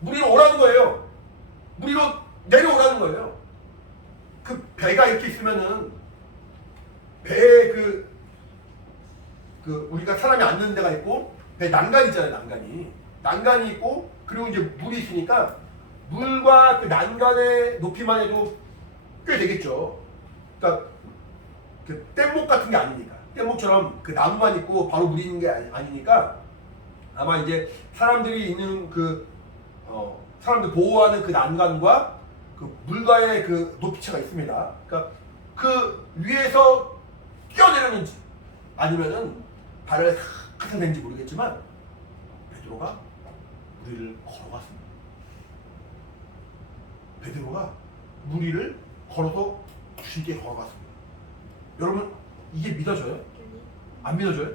무리로 오라는 거예요. 무리로 내려오라는 거예요. 그 배가 이렇게 있으면은 배에 그 우리가 사람이 앉는 데가 있고 배 난간이 있잖아요. 난간이 있고 그리고 이제 물이 있으니까 물과 그 난간의 높이만 해도 꽤 되겠죠. 그러니까 그 뗏목 같은 게 아니니까 뗏목처럼 그 나무만 있고 바로 물이 있는 게 아니니까 아마 이제 사람들이 있는 사람들 보호하는 그 난간과 그 물과의 그 높이차가 있습니다. 그러니까 그 위에서 뛰어내렸는지 아니면은 발을 탁탁 낸지 모르겠지만 베드로가 무리를 걸어갔습니다. 베드로가 무리를 걸어서 주님께 걸어갔습니다. 여러분 이게 믿어져요? 안 믿어져요?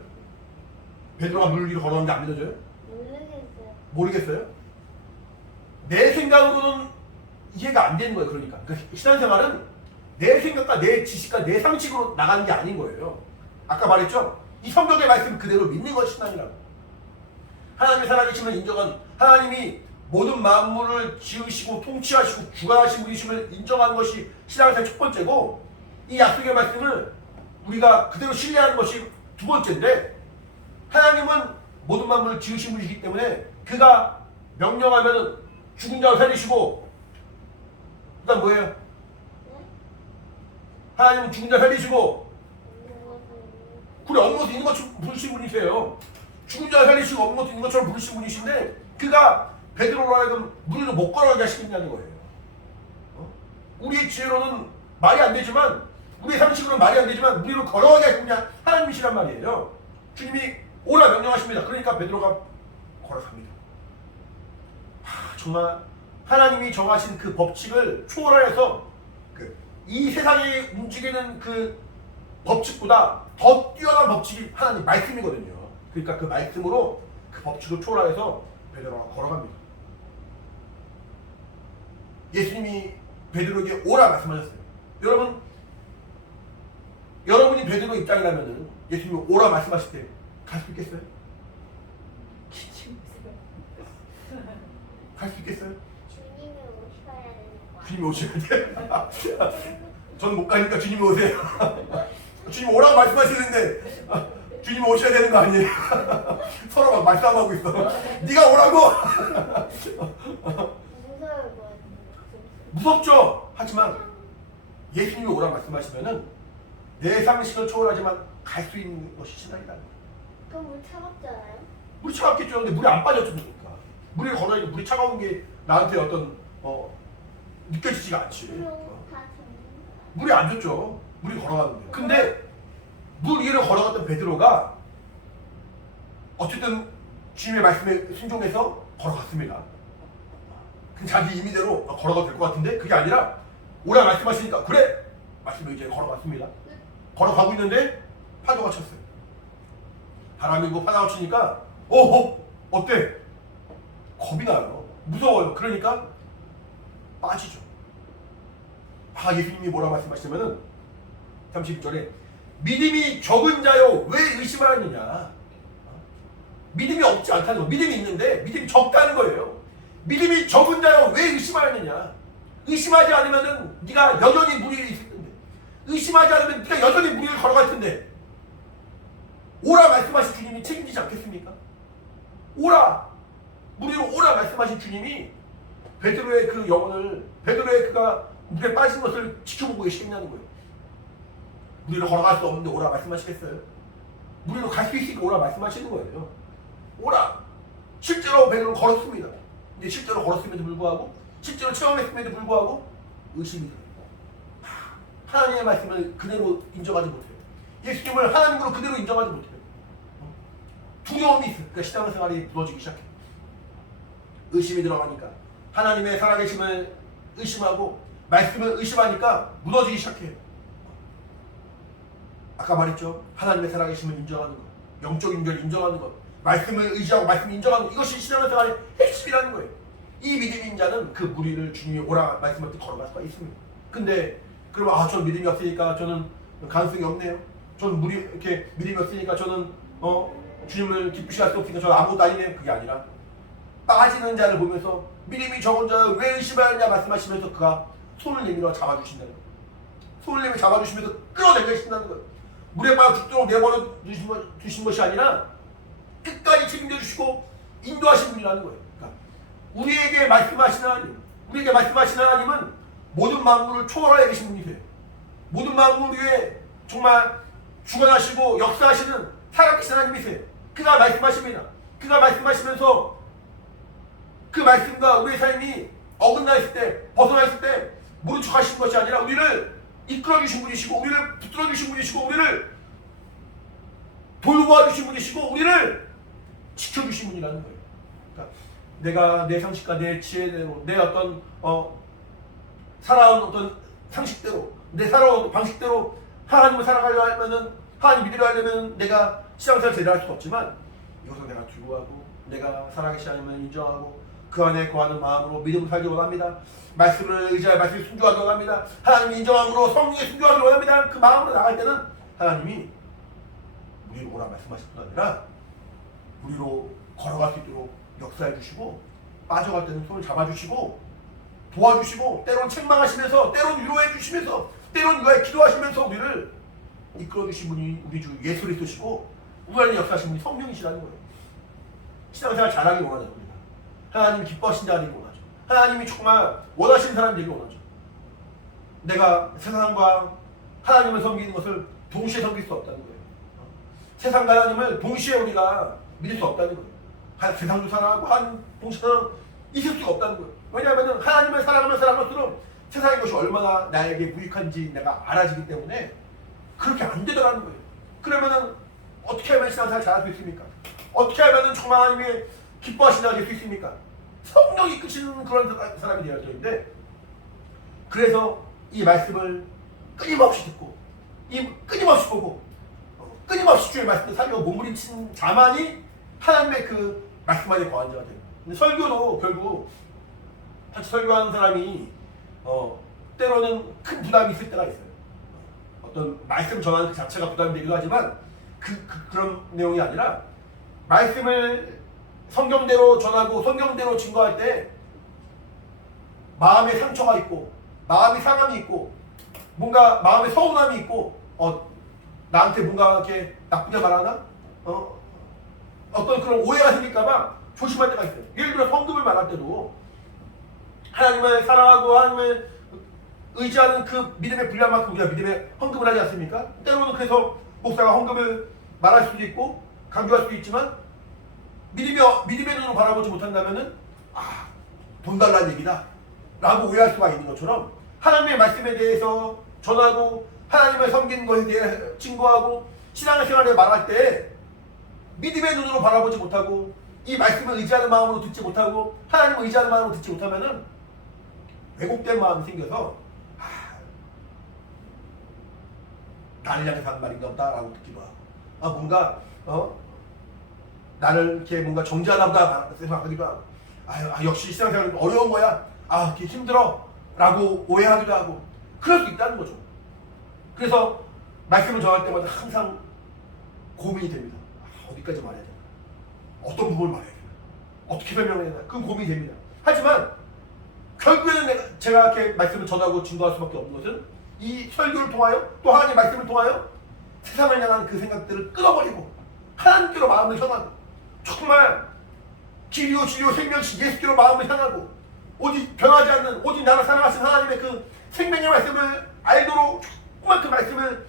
베드로가 물 위로 걸어갔는데 안 믿어져요? 모르겠어요. 모르겠어요? 내 생각으로는 이해가 안 되는 거예요. 그러니까 신앙생활은 내 생각과 내 지식과 내 상식으로 나가는 게 아닌 거예요. 아까 말했죠? 이 성경의 말씀 그대로 믿는 것이 신앙이라고. 하나님의 살아계심을 인정한 하나님이 모든 만물을 지으시고 통치하시고 주관하신 분이심을 인정하는 것이 신앙생활 첫 번째고 이 약속의 말씀을 우리가 그대로 신뢰하는 것이 두 번째인데 하나님은 모든 만물을 지으신 분이시기 때문에 그가 명령하면 죽은 자를 살리시고 그 다음 뭐예요? 네? 하나님은 죽은 자 살리시고 모르겠어요. 그래 없는 것도 있는 것처럼 부르신 분이세요. 죽은 자 살리시고 없는 것도 있는 것처럼 부르신 분이신데 그가 베드로로 하여금 무리를 못 걸어가게 하시겠냐는 거예요. 우리의 지혜로는 말이 안 되지만 우리의 상식으로는 말이 안 되지만 무리를 걸어가게 하시냐 하나님이시란 말이에요. 주님이 오라 명령하십니다. 그러니까 베드로가 걸어갑니다. 정말 하나님이 정하신 그 법칙을 초월해서 이 세상에 움직이는 그 법칙보다 더 뛰어난 법칙이 하나님 말씀이거든요. 그러니까 그 말씀으로 그 법칙을 초월해서 베드로가 걸어갑니다. 예수님이 베드로에게 오라 말씀하셨어요. 여러분이 베드로 입장이라면 예수님이 오라 말씀하실 때 갈 수 있겠어요? 갈 수 있겠어요? 주님이 오셔야 되는 거야. 주님이 오셔야 돼. 전 못 가니까 주님이 오세요. 주님 오라고 말씀하시는데 주님 오셔야 되는 거 아니에요? 서로 막 말싸움하고 있어. 네가 오라고. 무서울 것 같은데. 무섭죠. 하지만 예수님이 오라고 말씀하시면은 내 상식을 초월하지만 갈 수 있는 것이 신앙이다. 그럼 물 차갑잖아요? 물이 차갑겠죠. 근데 물이 안 빠졌으니까. 물이 걸어야지 물이 차가운 게 나한테 어떤 느껴지지가 않지. 그럼 다 죽는 물이 안 좋죠. 물이 걸어가는데. 근데 물 위를 걸어갔던 베드로가 어쨌든 주님의 말씀에 순종해서 걸어갔습니다. 그 자기 임의대로 걸어가도 될 것 같은데 그게 아니라 오라 말씀하시니까 그래! 말씀을 이제 걸어갔습니다. 걸어가고 있는데 파도가 쳤어요. 바람이 불고 파도가 치니까 어때? 겁이 나요. 무서워요. 그러니까 빠지죠. 예수님이 뭐라 말씀하시냐면은 31절에 믿음이 적은 자여 왜 의심하느냐. 믿음이 없지 않다는 거. 믿음이 있는데 믿음이 적다는 거예요. 믿음이 적은 자여 왜 의심하느냐. 의심하지 않으면은 네가 여전히 무리에 있을 텐데. 의심하지 않으면 네가 여전히 무리를 걸어갈 텐데. 오라 말씀하신 주님이 책임지지 않겠습니까? 오라. 무리로 오라 말씀하신 주님이 베드로의 그 영혼을 베드로의 그가 물에 빠진 것을 지켜보고 계시겠냐는 거예요. 무리로 걸어갈 수 없는데 오라 말씀하시겠어요? 무리로 갈 수 있으니까 오라 말씀하시는 거예요. 오라. 실제로 베드로는 걸었습니다. 근데 실제로 걸었음에도 불구하고 실제로 체험했음에도 불구하고 의심이 들어요. 하나님의 말씀을 그대로 인정하지 못해요. 예수님을 하나님으로 그대로 인정하지 못해요. 두려움이 있어. 그러니까 신앙생활이 무너지기 시작해. 의심이 들어가니까 하나님의 살아계심을 의심하고 말씀을 의심하니까 무너지기 시작해. 아까 말했죠. 하나님의 살아계심을 인정하는 것, 영적 인격을 인정하는 것, 말씀을 의지하고 말씀을 인정하는 것, 이것이 신앙생활의 핵심이라는 거예요. 이 믿음인 자는 그 무리를 주님이 오라 말씀할 때 걸어갈 수가 있습니다. 근데 그러면 저는 믿음이 없으니까 저는 가능성이 없네요. 저는 이렇게 믿음이 없으니까 저는 주님을 기쁘시게 할 수 없으니까 저는 아무것도 아니네요. 그게 아니라 빠지는 자를 보면서 믿음이 적은 자를 왜 의심하느냐 말씀하시면서 그가 손을 내밀어 잡아주신다는 거예요. 손을 내밀어 잡아주시면서 끌어내리신다는 거예요. 물에 빠져 죽도록 내버려 두신 것이 아니라 끝까지 책임져 주시고 인도하신 분이라는 거예요. 그러니까 우리에게 말씀하시는 하나님은 모든 만물을 초월하여 계신 분이세요. 모든 만물 위에 정말 주관하시고 역사하시는 살아계신 하나님이세요. 그가 말씀하십니다. 그가 말씀하시면서 그 말씀과 우리의 삶이 어긋나 있을 때, 벗어나 있을 때 모른 척 하신 것이 아니라 우리를 이끌어 주신 분이시고, 우리를 붙들어 주신 분이시고, 우리를 돌보아 주신 분이시고, 우리를 지켜 주신 분이라는 거예요. 그러니까 내가 내 상식과 내 지혜대로, 내 어떤 살아온 어떤 상식대로, 내 살아온 방식대로 하나님을 살아가려 하면은, 하나님 믿으려 하려면 내가 신앙생활 제대로 할 수도 없지만, 이것을 내가 두고하고 내가 살아계신 하나님을 인정하고 그 안에 거하는 마음으로 믿음을 살기 원합니다. 말씀을 의지하여 말씀을 순종하기 원합니다. 하나님을 인정함으로 성령에 순종하기 원합니다. 그 마음으로 나갈 때는 하나님이 우리로 오라 말씀하실 뿐 아니라 우리로 걸어갈 수 있도록 역사해 주시고, 빠져갈 때는 손을 잡아주시고 도와주시고, 때론 책망하시면서, 때론 위로해 주시면서, 때론 위로해 기도하시면서 우리를 이끌어 주신 분이 우리 주 예수 그리스도시고, 우리 안에 역사하신 분이 성령이시라는 거예요. 신앙생활 잘하기 원하죠. 우리가 하나님이 기뻐하신 자가 되기 원하죠. 하나님이 정말 원하시는 사람이 되기 원하죠. 내가 세상과 하나님을 섬기는 것을 동시에 섬길 수 없다는 거예요. 세상과 하나님을 동시에 우리가 믿을 수 없다는 거예요. 세상도 사랑하고 하나님 동시에 있을 수가 없다는 거예요. 왜냐하면 하나님을 사랑하면 사랑할수록 세상의 것이 얼마나 나에게 무익한지 내가 알아지기 때문에 그렇게 안 되더라는 거예요. 그러면은 어떻게 하면 신앙생활 잘할 수 있습니까? 어떻게 하면 정말 하나님이 기뻐하시나 될 수 있습니까? 성령이 이끄시는 그런 사람이 되어야 되는데, 그래서 이 말씀을 끊임없이 듣고, 끊임없이 보고, 끊임없이 주의 말씀을 살려 몸부림친 자만이 하나님의 그 말씀 안에 거한 자가 돼요. 근데 설교도 결국 같이 설교하는 사람이 때로는 큰 부담이 있을 때가 있어요. 어떤 말씀 전하는 그 자체가 부담이 되기도 하지만 그런 내용이 아니라 말씀을 성경대로 전하고 성경대로 증거할 때 마음에 상처가 있고, 마음에 상함이 있고, 뭔가 마음에 서운함이 있고, 나한테 뭔가 이렇게 나쁘게 말하나? 어떤 그런 오해가 생길까봐 조심할 때가 있어요. 예를 들어 헌금을 말할 때도 하나님을 사랑하고 하나님을 의지하는 그 믿음의 분량만큼 우리가 믿음의 헌금을 하지 않습니까? 때로는 그래서 목사가 헌금을 말할 수도 있고 강조할 수도 있지만, 믿음의 눈으로 바라보지 못한다면은 돈 달라는 얘기다 라고 오해할 수가 있는 것처럼, 하나님의 말씀에 대해서 전하고 하나님을 섬기는 것에 대해 증거하고 신앙생활에 말할 때 믿음의 눈으로 바라보지 못하고 이 말씀을 의지하는 마음으로 듣지 못하고 하나님을 의지하는 마음으로 듣지 못하면은 왜곡된 마음이 생겨서 나를 향해서 하는 말인가 보다 라고 듣기도 하고, 뭔가 나를 이렇게 뭔가 정죄하나 보다 생각하기도 하고, 역시 신앙생활은 어려운 거야, 이렇게 힘들어 라고 오해하기도 하고, 그럴 수 있다는 거죠. 그래서 말씀을 전할 때마다 항상 고민이 됩니다. 어디까지 말해야 되나? 어떤 부분을 말해야 되나? 어떻게 설명해야 되나? 그건 고민이 됩니다. 하지만 결국에는 제가 이렇게 말씀을 전하고 증거할 수밖에 없는 것은 이 설교를 통하여, 또 하나님의 말씀을 통하여 세상을 향한 그 생각들을 끊어버리고 하나님께로 마음을 향하고, 정말 길이요 진리요 생명이신 예수께로 마음을 향하고, 오직 변하지 않는, 오직 나를 사랑하신 하나님의 그 생명의 말씀을 알도록 정말 그 말씀을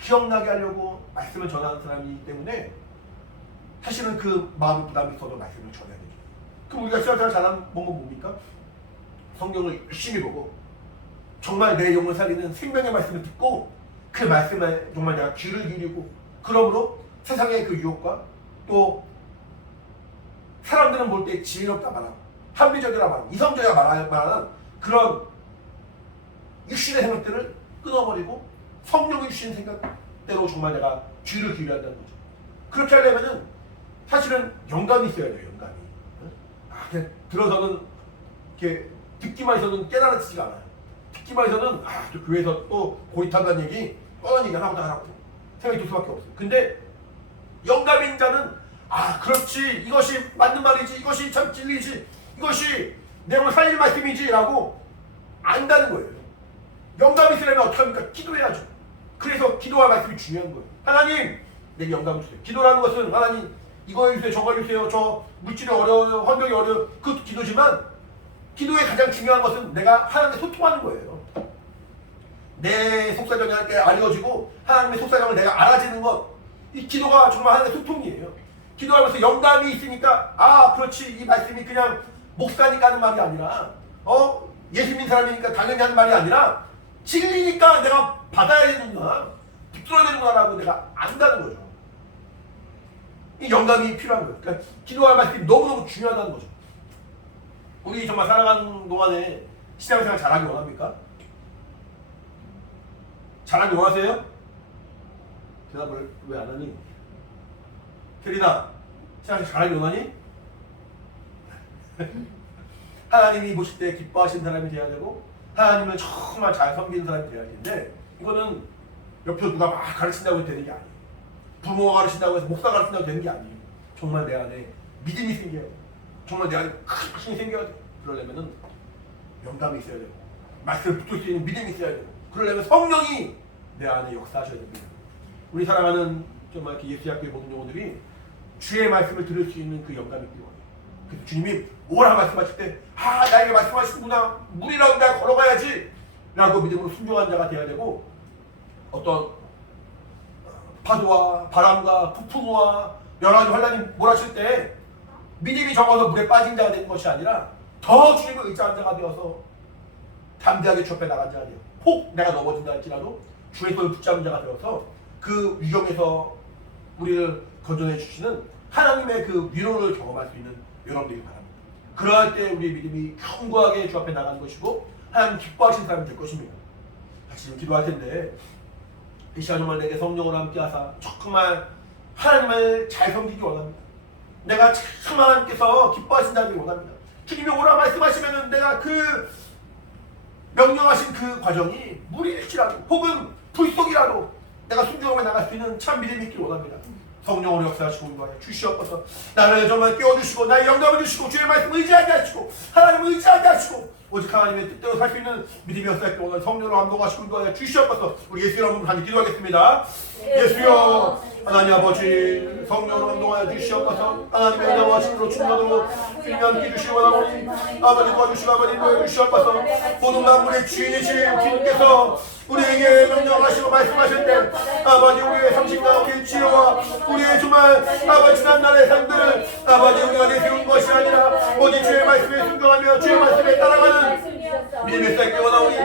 기억나게 하려고 말씀을 전하는 사람이기 때문에 사실은 그 마음의 부담이 있어도 말씀을 전해야 되죠. 그럼 우리가 신앙생활 잘하는 방법은 뭡니까? 성경을 열심히 보고 정말 내 영을 살리는 생명의 말씀을 듣고 그 말씀에 정말 내가 귀를 기울이고, 그러므로 세상의 그 유혹과 또 사람들은 볼 때 지혜롭다 말하고 합리적이라 말하고 이성적이라 말하는 그런 육신의 생각들을 끊어버리고 성령이 주신 생각대로 정말 내가 귀를 기울여야 한다는 거죠. 그렇게 하려면은 사실은 영감이 있어야 돼요. 영감이. 그냥 들어서는 이렇게 듣기만 해서는 깨달아지지가 않아요. 듣기만 해서는 또 교회에서 또 고이탄다는 얘기 뻔한 얘기 하나보다 하라고 생각이 들 수밖에 없어요. 근데 영감인 자는 그렇지, 이것이 맞는 말이지, 이것이 참 진리지, 이것이 내 오늘 살릴 말씀이지 라고 안다는 거예요. 영감이 있으려면 어떻게 합니까? 기도해야죠. 그래서 기도와 말씀이 중요한 거예요. 하나님, 내게 영감을 주세요. 기도라는 것은 하나님 이거 해주세요, 저거 해주세요, 저 물질이 어려워요, 환경이 어려워요, 그것도 기도지만 기도의 가장 중요한 것은 내가 하나님과 소통하는 거예요. 내 속사정이 하나님께 알려지고 하나님의 속사정을 내가 알아지는 것, 이 기도가 정말 하나님의 소통이에요. 기도하면서 영감이 있으니까 그렇지, 이 말씀이 그냥 목사니까 하는 말이 아니라 예수 믿는 사람이니까 당연히 하는 말이 아니라 진리니까 내가 받아야 되는구나, 붙들어야 되는구나라고 내가 안다는 거죠. 이 영감이 필요한 거예요. 그러니까 기도할 말씀이 너무너무 중요하다는 거죠. 우리 정말 살아가는 동안에 신앙생활 잘하기 원합니까? 잘하기 원하세요? 대답을 왜 안 하니? 캐리나, 신앙생활 잘하기 원하니? 하나님이 보실 때 기뻐하시는 사람이 돼야 되고 하나님을 정말 잘 섬기는 사람이 돼야 되는데, 이거는 옆에 누가 막 가르친다고 해서 되는 게 아니에요. 부모가 가르친다고 해서 목사가 가르친다고 되는 게 아니에요. 정말 내 안에 믿음이 생겨야 돼요. 정말 내 안에 큰 힘이 생겨야 돼요. 그러려면은 영감이 있어야 되고 말씀을 붙들 수 있는 믿음이 있어야 되고, 그러려면 성령이 내 안에 역사하셔야 됩니다. 우리 사랑하는 정말 이렇게 예수학교에 보는 영혼들이 주의 말씀을 들을 수 있는 그 영감이 필요해요. 그래서 주님이 오라 말씀하실 때 나에게 말씀하시는구나, 물이라고 내가 걸어가야지 라고 믿음으로 순종한 자가 돼야 되고, 어떤 파도와 바람과 폭풍과 여러 가지 환란이 몰아칠 때 믿음이 적어서 물에 빠진 자가 되는 것이 아니라 더 주님을 의지한 자가 되어서 담대하게 주 앞에 나간 자가 돼요. 혹 내가 넘어진다 할지라도 주의 손을 붙잡은 자가 되어서 그 위경에서 우리를 건져내 주시는 하나님의 그 위로를 경험할 수 있는 여러분들이 바랍니다. 그러할 때 우리의 믿음이 견고하게 주 앞에 나가는 것이고 하나님 기뻐하시는 사람이 될 것입니다. 같이 좀 기도할 텐데, 이 시간 정말 내게 성령으로 함께 하사 정말 하나님을 잘 섬기기 원합니다. 내가 참 하나님께서 기뻐하신다는 게 원합니다. 주님이 오라 말씀하시면은 내가 그 명령하신 그 과정이 물일지라도 혹은 불 속이라도 내가 순종하며 나갈 수 있는 참 믿음이 있기를 원합니다. 성령으로 역사하시고 인도하여 주시옵소서. 나를 정말 깨워주시고 나의 영감을 주시고 주의 말씀을 의지하게 하시고 하나님을 의지하게 하시고 오직 하나님의 뜻대로 살 수 있는 믿음이 역사할 때 오늘 성령으로 감동하시고 인도하여 주시옵소서. 우리 예수 여러분 같이 기도하겠습니다. 예수여, 하나님 아버지 성령으로 감동하여 주시옵소서. 하나님의 은혜와 신으로 충만으로 주님 함께 주시기 원하오니 아버지 도와주시고 아버지 인도해 주시옵소서. 모든 만물의 주인이신 주님께서 우리에게 명령하시고 말씀하실 때 아버지 우리의 상식과 우리의 지혜와 우리의 정말 아버지 지난날의 삶들을 아버지 우리가 내세운 것이 아니라 오직 주의 말씀에 순종하며 주의 말씀에 따라가는 믿음의 삶이 원하오니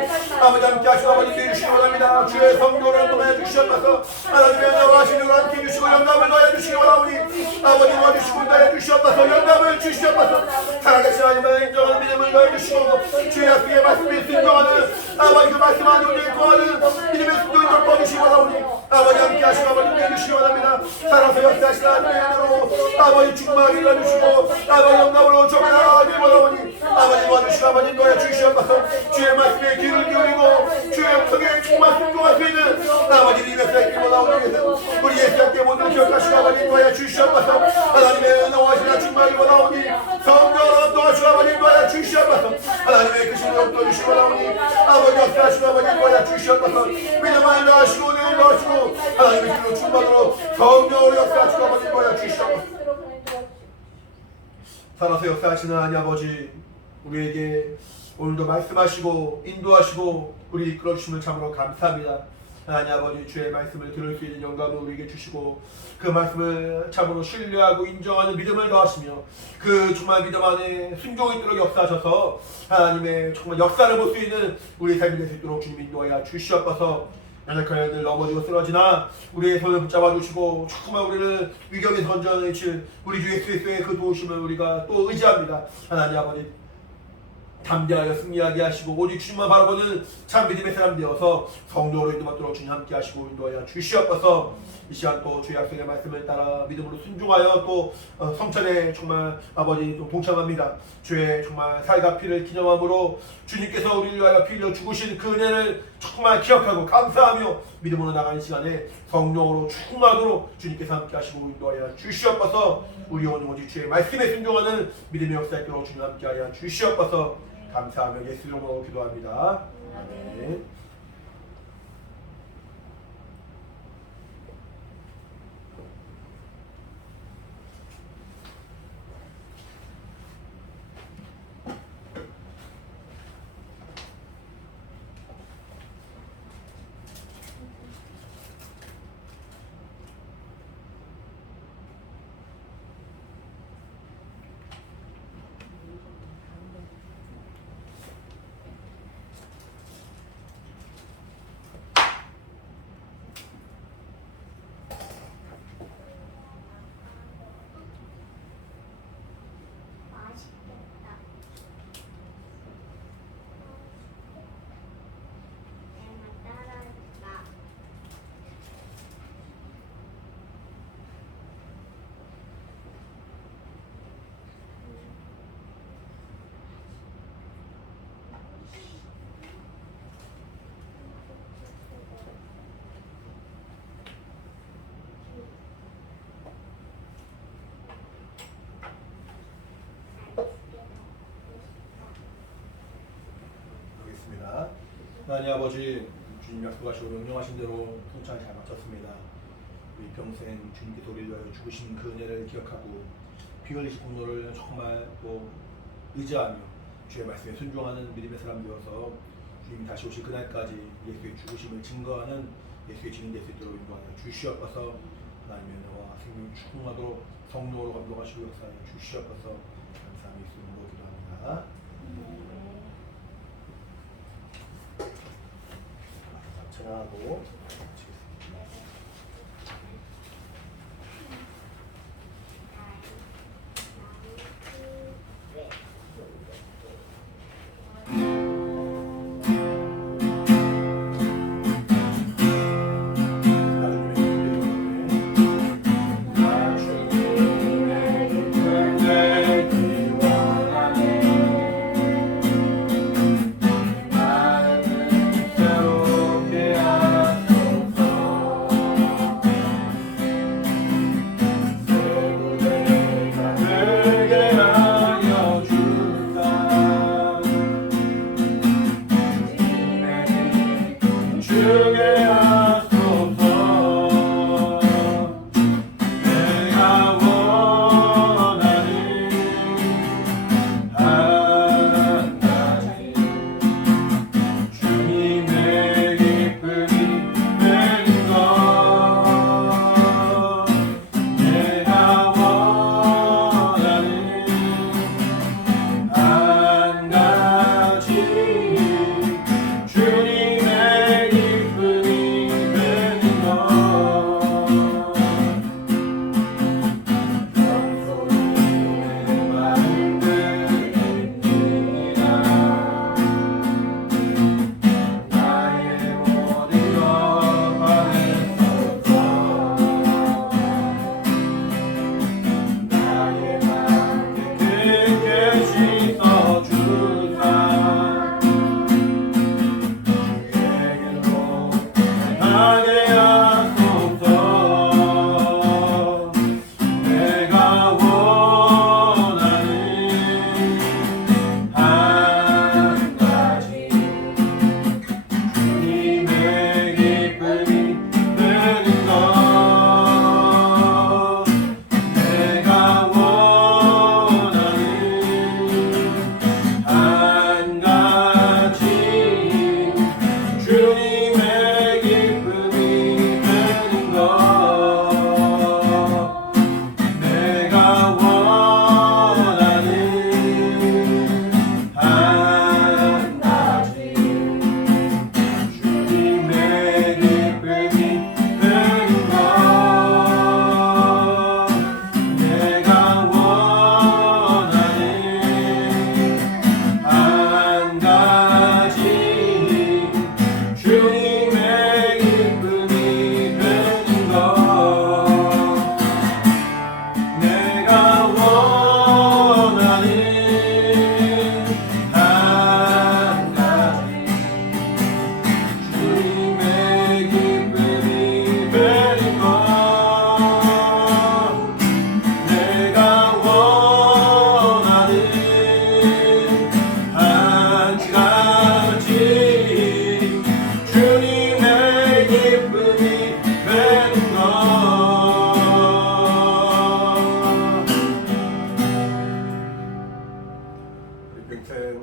아버지 함께 하시고 아버지 인도해 주시기 원합니다. 주의 성령을 한동하여 주시옵소서. 하나님의 은혜와 신으로 함께 주시고 영감을 더해 주시기 원하오니 아버지 도와주시고 더해 주시옵소서. 영감을 주시옵소서. 살아계신 하나님의 인정하는 믿음을 더해 주시고 주의 약속의 말씀에 순종하는 아버지 그 말씀 안에 우리의 거하는 믿음의 순종을 덮어주시기 원하오니 아버지 함께 하시고 아버지 인도해 주시기 원합니다. 살아서 역사하신 하나님의 은혜로 아버지 충만하게 일러주시고 아버지 영감으로 정말 나아가길 원하오니 아버지 도와주시고 아버지 인도해 주시옵소서. 주의 말씀에 귀를 기울이고 주의 영성에 충만 순종할 수 있는 아버지 믿음의 삶이 원하오니 우리 예수님께 모든 기억하시고 아버지 인도해 주시옵소서. 하나님의 은혜와 신하 충만이 원하오니 성령으로 도와주시고 아버지 인도해 주시옵소서. 하나님의 그 신으로 도와주시고 원하오니 아버지 역사하시고 아버지 인도해 주시옵소서. 믿음을 인도하시고 은혜를 인도하시고 하나님의 신으로 충만으로 성령으로 역사하시고 아버지 인도해 주시옵소서. 살아서 역사하시는 하나님 아버지, 우리에게 오늘도 말씀하시고 인도하시고 우리 이끌어주심을 참으로 감사합니다. 하나님 아버지, 주의 말씀을 들을 수 있는 영감을 우리에게 주시고 그 말씀을 참으로 신뢰하고 인정하는 믿음을 더하시며 그 정말 믿음 안에 순종이 있도록 역사하셔서 하나님의 정말 역사를 볼 수 있는 우리 삶이 될 수 있도록 주님 인도하여 주시옵소서. 연약한 애들 넘어지고 쓰러지나 우리의 손을 붙잡아 주시고 조금만 우리를 위경에 던져내실 우리 주 예수 그리스도의 그 도우심을 우리가 또 의지합니다. 하나님 아버지 담대하여 승리하게 하시고 오직 주님만 바라보는 참 믿음의 사람 되어서 성령으로 인도받도록 주님 함께 하시고 인도하여 주시옵소서. 이 시간 또 주의 약속의 말씀을 따라 믿음으로 순종하여 또 성찬에 정말 아버지 또 동참합니다. 주의 정말 살과 피를 기념함으로 주님께서 우리를 위하여 피 흘려 죽으신 그 은혜를 정말 기억하고 감사하며 믿음으로 나가는 시간에 성령으로 충만하도록 주님께서 함께 하시고 인도하여 주시옵소서. 우리 오직 주의 말씀에 순종하는 믿음의 역사에 있도록 주님 함께 하여 주시옵소서. 감사하며 예수 이름으로 기도합니다. 아멘. 맛있겠다. 내가 따라해봐. 하겠습니다. 하나님 아버지 주님 약속하시고 명령하신 대로 성찬을 잘 마쳤습니다. 우리 평생 주님께서 우리를 위하여 죽으신 그 은혜를 기억하고 피 흘리신 공로를 정말 또 의지하며 주의 말씀에 순종하는 믿음의 사람 되어서 주님이 다시 오실 그날까지 예수의 죽으심을 증거하는 예수의 증인 될 수 있도록 인도하여 주시옵소서. 하나님의 은혜와 생명 충만하도록 성령으로 감동하시고 역사하여 주시옵소서. 감사함이 있음으로 기도합니다. 전하고 새롭게 하소서.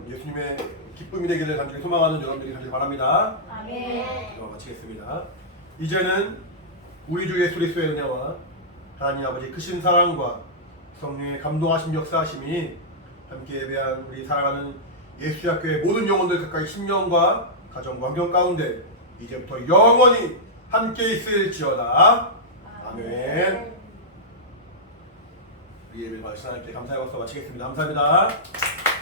예수님의 기쁨이 되기를 간절히 소망하는 여러분들이 간절히 바랍니다. 아멘. 마치겠습니다. 이제는 우리 주 예수 그리스도의 은혜와 하나님 아버지 크신 사랑과 성령의 감동하신 역사하심이 함께 예배한 우리 사랑하는 예수학교의 모든 영혼들 가까이 신령과 가정과 환경 가운데 이제부터 영원히 함께 있을지어다. 아멘. 우리 예배 마치신 하나님께 감사의 박수 마치겠습니다. 감사합니다.